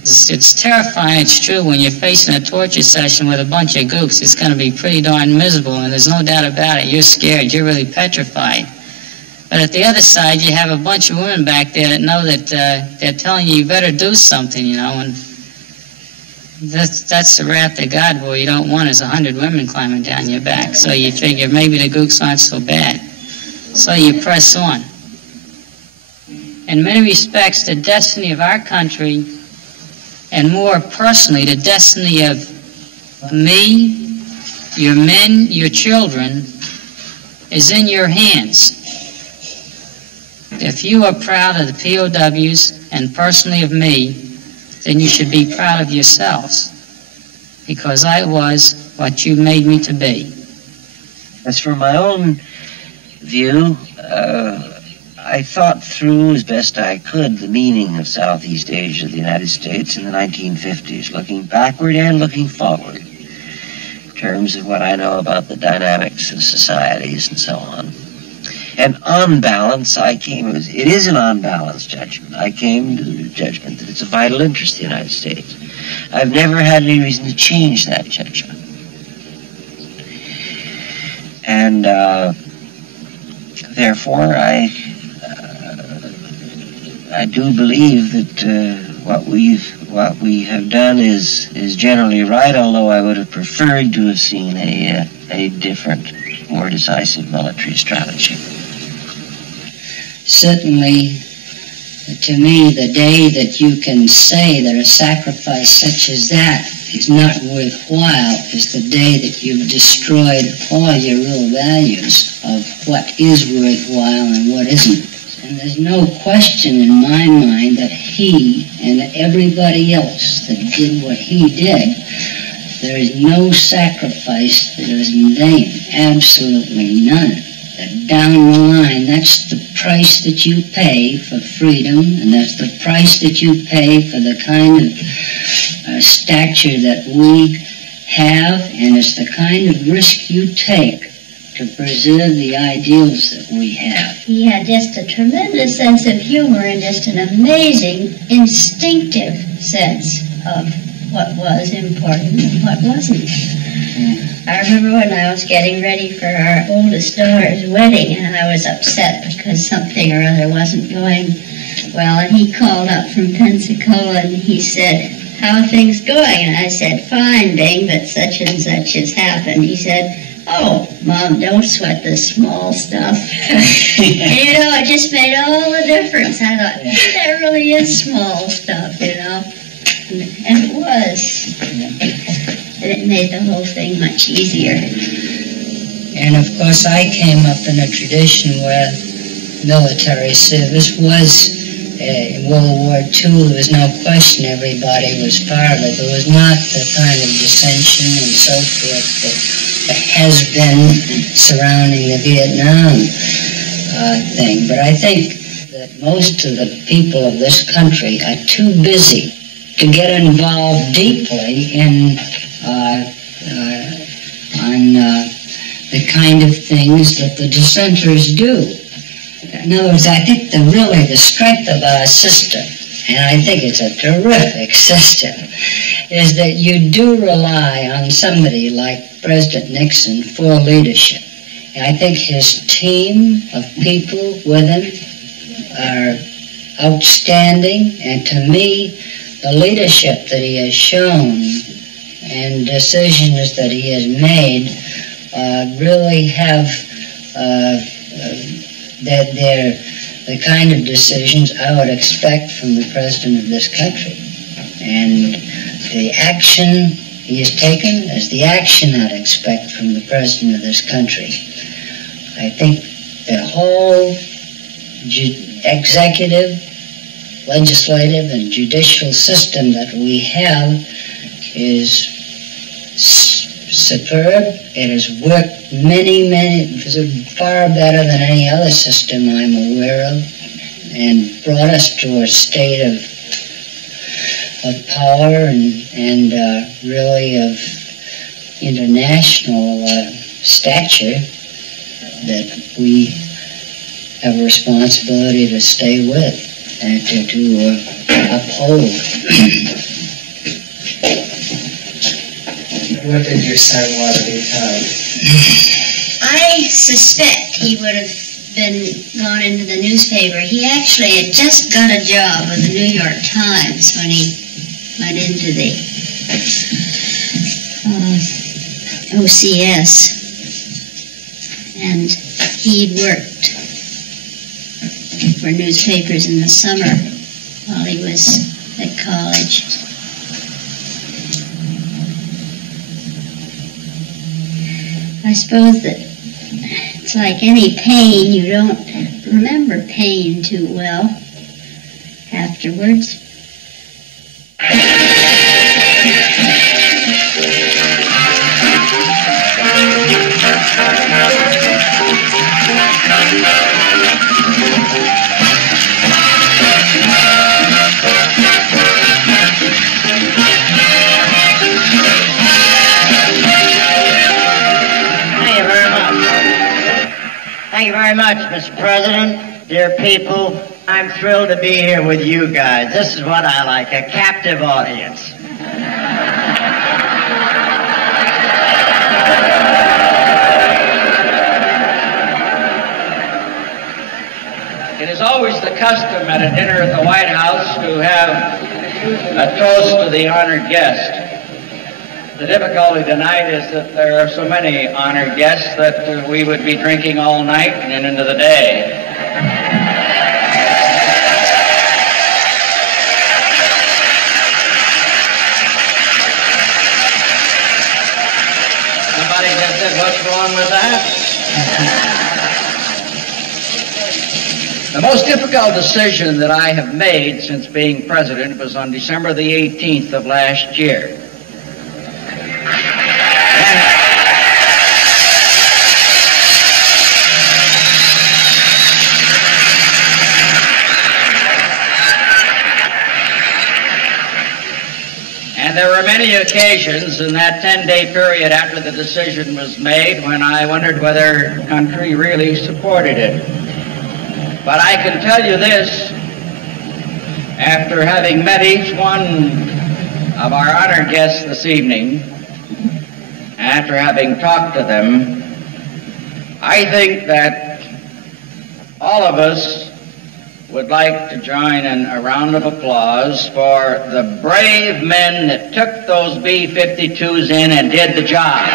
It's terrifying, it's true, when you're facing a torture session with a bunch of gooks. It's going to be pretty darn miserable, and there's no doubt about it. You're scared, you're really petrified. But at the other side, you have a bunch of women back there that know that they're telling you better do something, you know, and that's the wrath of God. Boy, you don't want is 100 women climbing down your back. So you figure maybe the gooks aren't so bad. So you press on. In many respects, the destiny of our country, and more personally, the destiny of me, your men, your children, is in your hands. If you are proud of the POWs and personally of me, then you should be proud of yourselves, because I was what you made me to be. As for my own view, I thought through as best I could the meaning of Southeast Asia, the United States in the 1950s, looking backward and looking forward, in terms of what I know about the dynamics of societies and so on. And on balance, it is an on-balance judgment. I came to the judgment that it's a vital interest of the United States. I've never had any reason to change that judgment. And therefore, I do believe that what we have done is generally right, although I would have preferred to have seen a different, more decisive military strategy. Certainly, To me, the day that you can say that a sacrifice such as that is not worthwhile is the day that you've destroyed all your real values of what is worthwhile and what isn't. And there's no question in my mind that he and everybody else that did what he did, there is no sacrifice that is in vain. Absolutely none. That down the line, that's the price that you pay for freedom, and that's the price that you pay for the kind of stature that we have, and it's the kind of risk you take to preserve the ideals that we have. He had just a tremendous sense of humor and just an amazing instinctive sense of what was important and what wasn't. I remember when I was getting ready for our oldest daughter's wedding, and I was upset because something or other wasn't going well, and he called up from Pensacola and he said, "How are things going?" And I said, "Fine, Bing, but such and such has happened." He said, "Oh, Mom, don't sweat the small stuff." And you know, it just made all the difference. I thought, that really is small stuff, you know. And it was. And it made the whole thing much easier. And of course, I came up in a tradition where military service was, in World War II, there was no question everybody was part of it. There was not the kind of dissension and so forth that has been surrounding the Vietnam thing. But I think that most of the people of this country are too busy to get involved deeply in on the kind of things that the dissenters do. In other words, I think the strength of our system, and I think it's a terrific system, is that you do rely on somebody like President Nixon for leadership. And I think his team of people with him are outstanding, and to me, the leadership that he has shown and decisions that he has made really have they're the kind of decisions I would expect from the president of this country. And the action he has taken is the action I'd expect from the president of this country. I think the whole executive, legislative, and judicial system that we have is superb. It has worked far better than any other system I'm aware of, and brought us to a state of power and really of international stature that we have a responsibility to stay with and to uphold. What did your son want to become? I suspect he would have gone into the newspaper. He actually had just got a job with the New York Times when he went into the OCS. And he worked for newspapers in the summer while he was at college. I suppose that it's like any pain, you don't remember pain too well afterwards. Thank you very much, Mr. President, dear people. I'm thrilled to be here with you guys. This is what I like, a captive audience. It is always the custom at a dinner at the White House to have a toast to the honored guest. The difficulty tonight is that there are so many honored guests that we would be drinking all night and into the day. along with that? The most difficult decision that I have made since being president was on December the 18th of last year. And there were many occasions in that 10-day period after the decision was made when I wondered whether the country really supported it. But I can tell you this, after having met each one of our honored guests this evening, after having talked to them, I think that all of us would like to join in a round of applause for the brave men that took those B-52s in and did the job.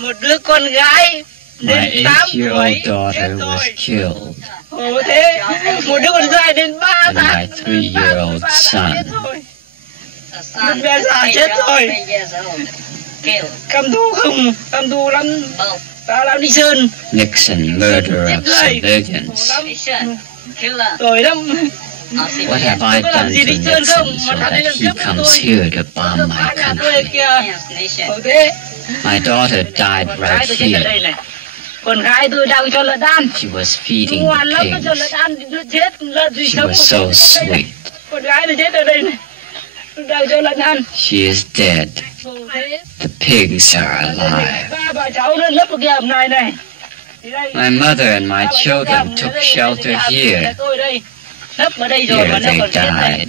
Một đứa con gái My 8-year-old daughter was killed, thế một đứa con trai đến 3 and my 3-year-old son. Đứa bé già chết rồi. Căm thù không? Căm thù lắm. Ta làm đi Sơn. Nixon, murder of civilians. Rồi lắm. What have I done to Nixon so that he comes here to bomb my country? My daughter died right here. Con gái tôi đang cho lợn ăn. She was feeding the pigs. She was so sweet. Con gái tôi chết ở đây này. Đang cho lợn ăn. She is dead. The pigs are alive. Bà cháu nó lấp cái hầm này này. My mother and my children took shelter here. Here they died.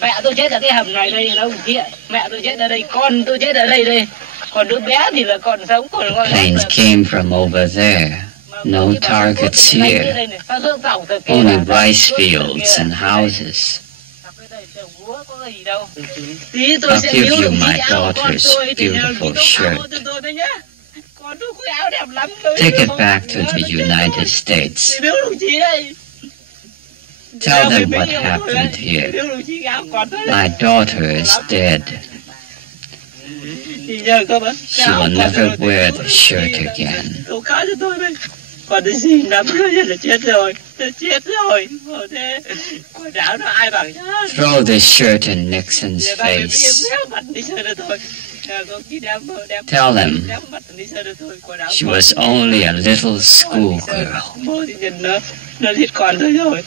Mẹ tôi chết ở cái hầm này đây đâu kia. Mẹ tôi chết ở đây, con tôi chết ở đây đây. Còn đứa bé thì là còn sống, còn Planes came from over there. No targets here. Only rice fields and houses. I'll give you my daughter's beautiful shirt. Take it back to the United States. Tell them what happened here. My daughter is dead. She will never wear the shirt again. Còn cái gì lắm là chết rồi, chết rồi. Throw the shirt in Nixon's face. Tell them she was only a little schoolgirl. Nó thịt con thôi rồi.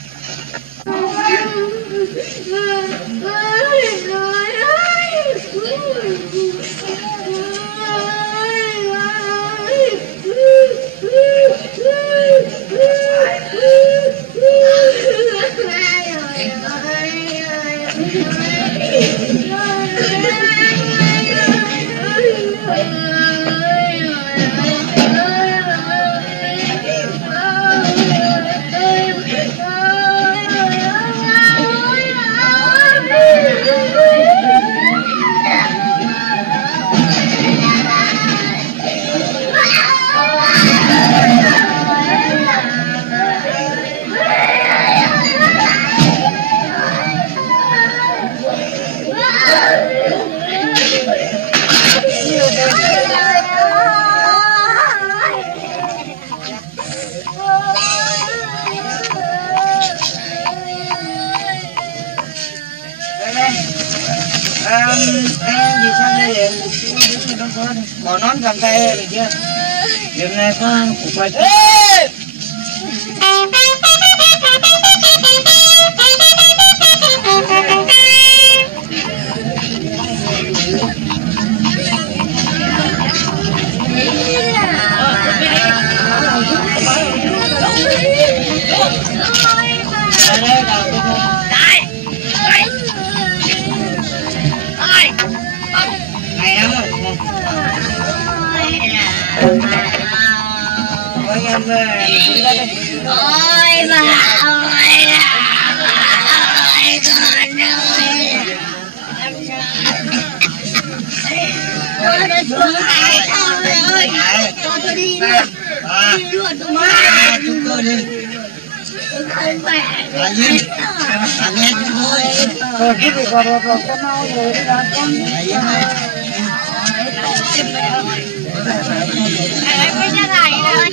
gì sang đây bỏ nón cầm tay được chưa? Điểm này có cục quay. Ôi bà ơi, con ơi, con hại con ơi, cho tôi đi nữa, đưa tôi mà, chúng tôi đi, không phải, anh nghe tôi, rồi cái gì còn cái mau rồi là con, anh mới ra này rồi.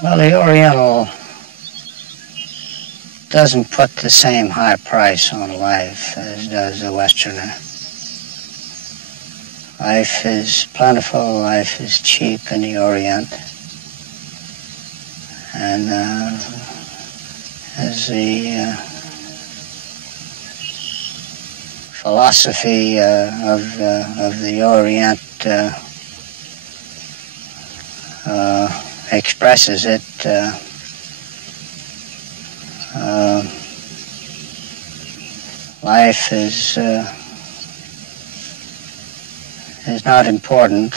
Well, the Oriental doesn't put the same high price on life as does the Westerner. Life is plentiful, life is cheap in the Orient. And as the philosophy of the Orient expresses it, life is not important.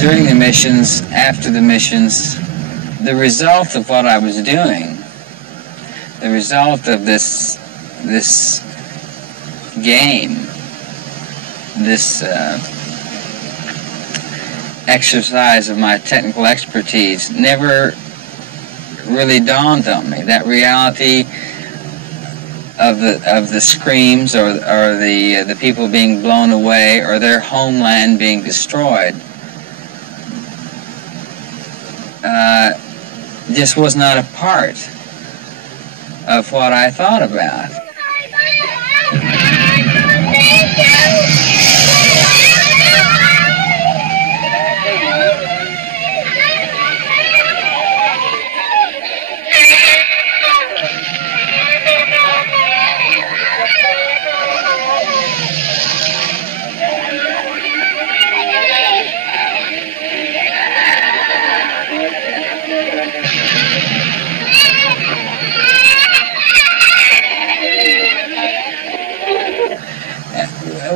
During the missions, after the missions, the result of what I was doing, the result of this game, this exercise of my technical expertise never really dawned on me. That reality of the screams or the people being blown away or their homeland being destroyed just was not a part of what I thought about.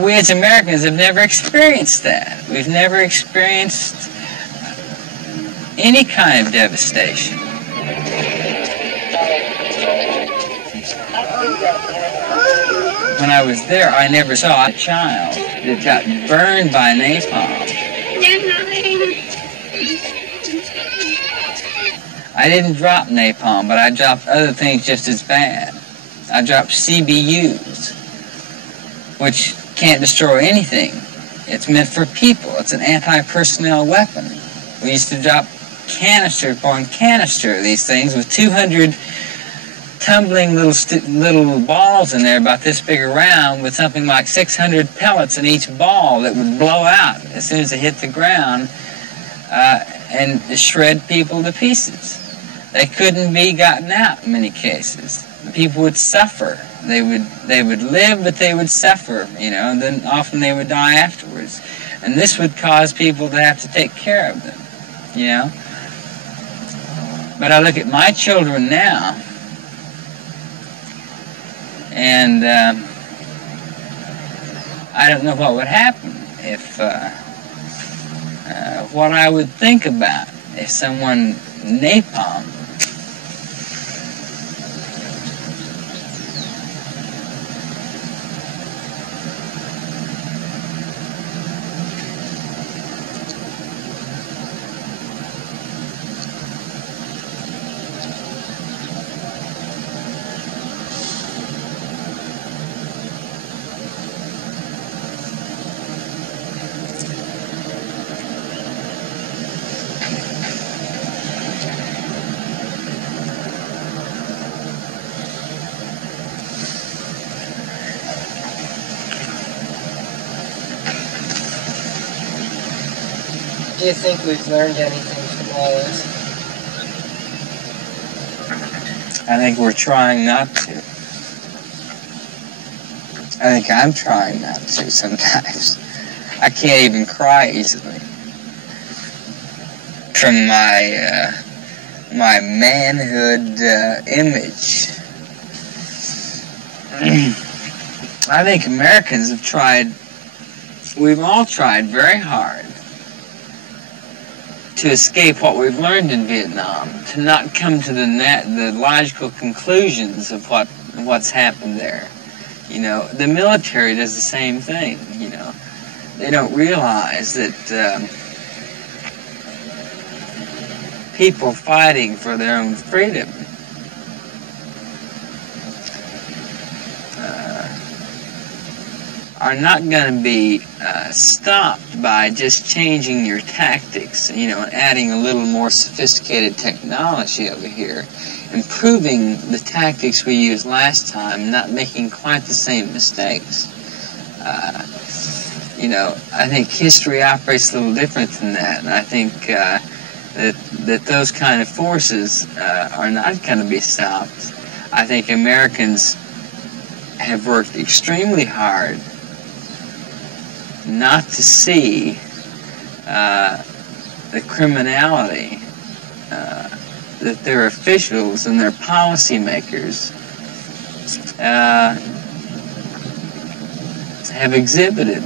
We as Americans have never experienced that. We've never experienced any kind of devastation. When I was there, I never saw a child that got burned by napalm. I didn't drop napalm, but I dropped other things just as bad. I dropped CBUs, which can't destroy anything. It's meant for people. It's an anti-personnel weapon. We used to drop canister upon canister of these things with 200 tumbling little balls in there about this big around with something like 600 pellets in each ball that would blow out as soon as they hit the ground and shred people to pieces. They couldn't be gotten out in many cases. The people would suffer. They would live, but they would suffer, you know, and then often they would die afterwards. And this would cause people to have to take care of them, you know. But I look at my children now, and I don't know what would happen if, what I would think about if someone napalmed. Do you think we've learned anything from all this? I think we're trying not to. I think I'm trying not to sometimes. I can't even cry easily. From my my manhood image. I think Americans have tried, we've all tried very hard to escape what we've learned in Vietnam, to not come to the logical conclusions of what's happened there. You know, the military does the same thing, you know. They don't realize that people fighting for their own freedom are not going to be stopped by just changing your tactics, you know, and adding a little more sophisticated technology over here, improving the tactics we used last time, not making quite the same mistakes. You know, I think history operates a little different than that, and I think that those kind of forces are not going to be stopped. I think Americans have worked extremely hard not to see the criminality that their officials and their policymakers have exhibited.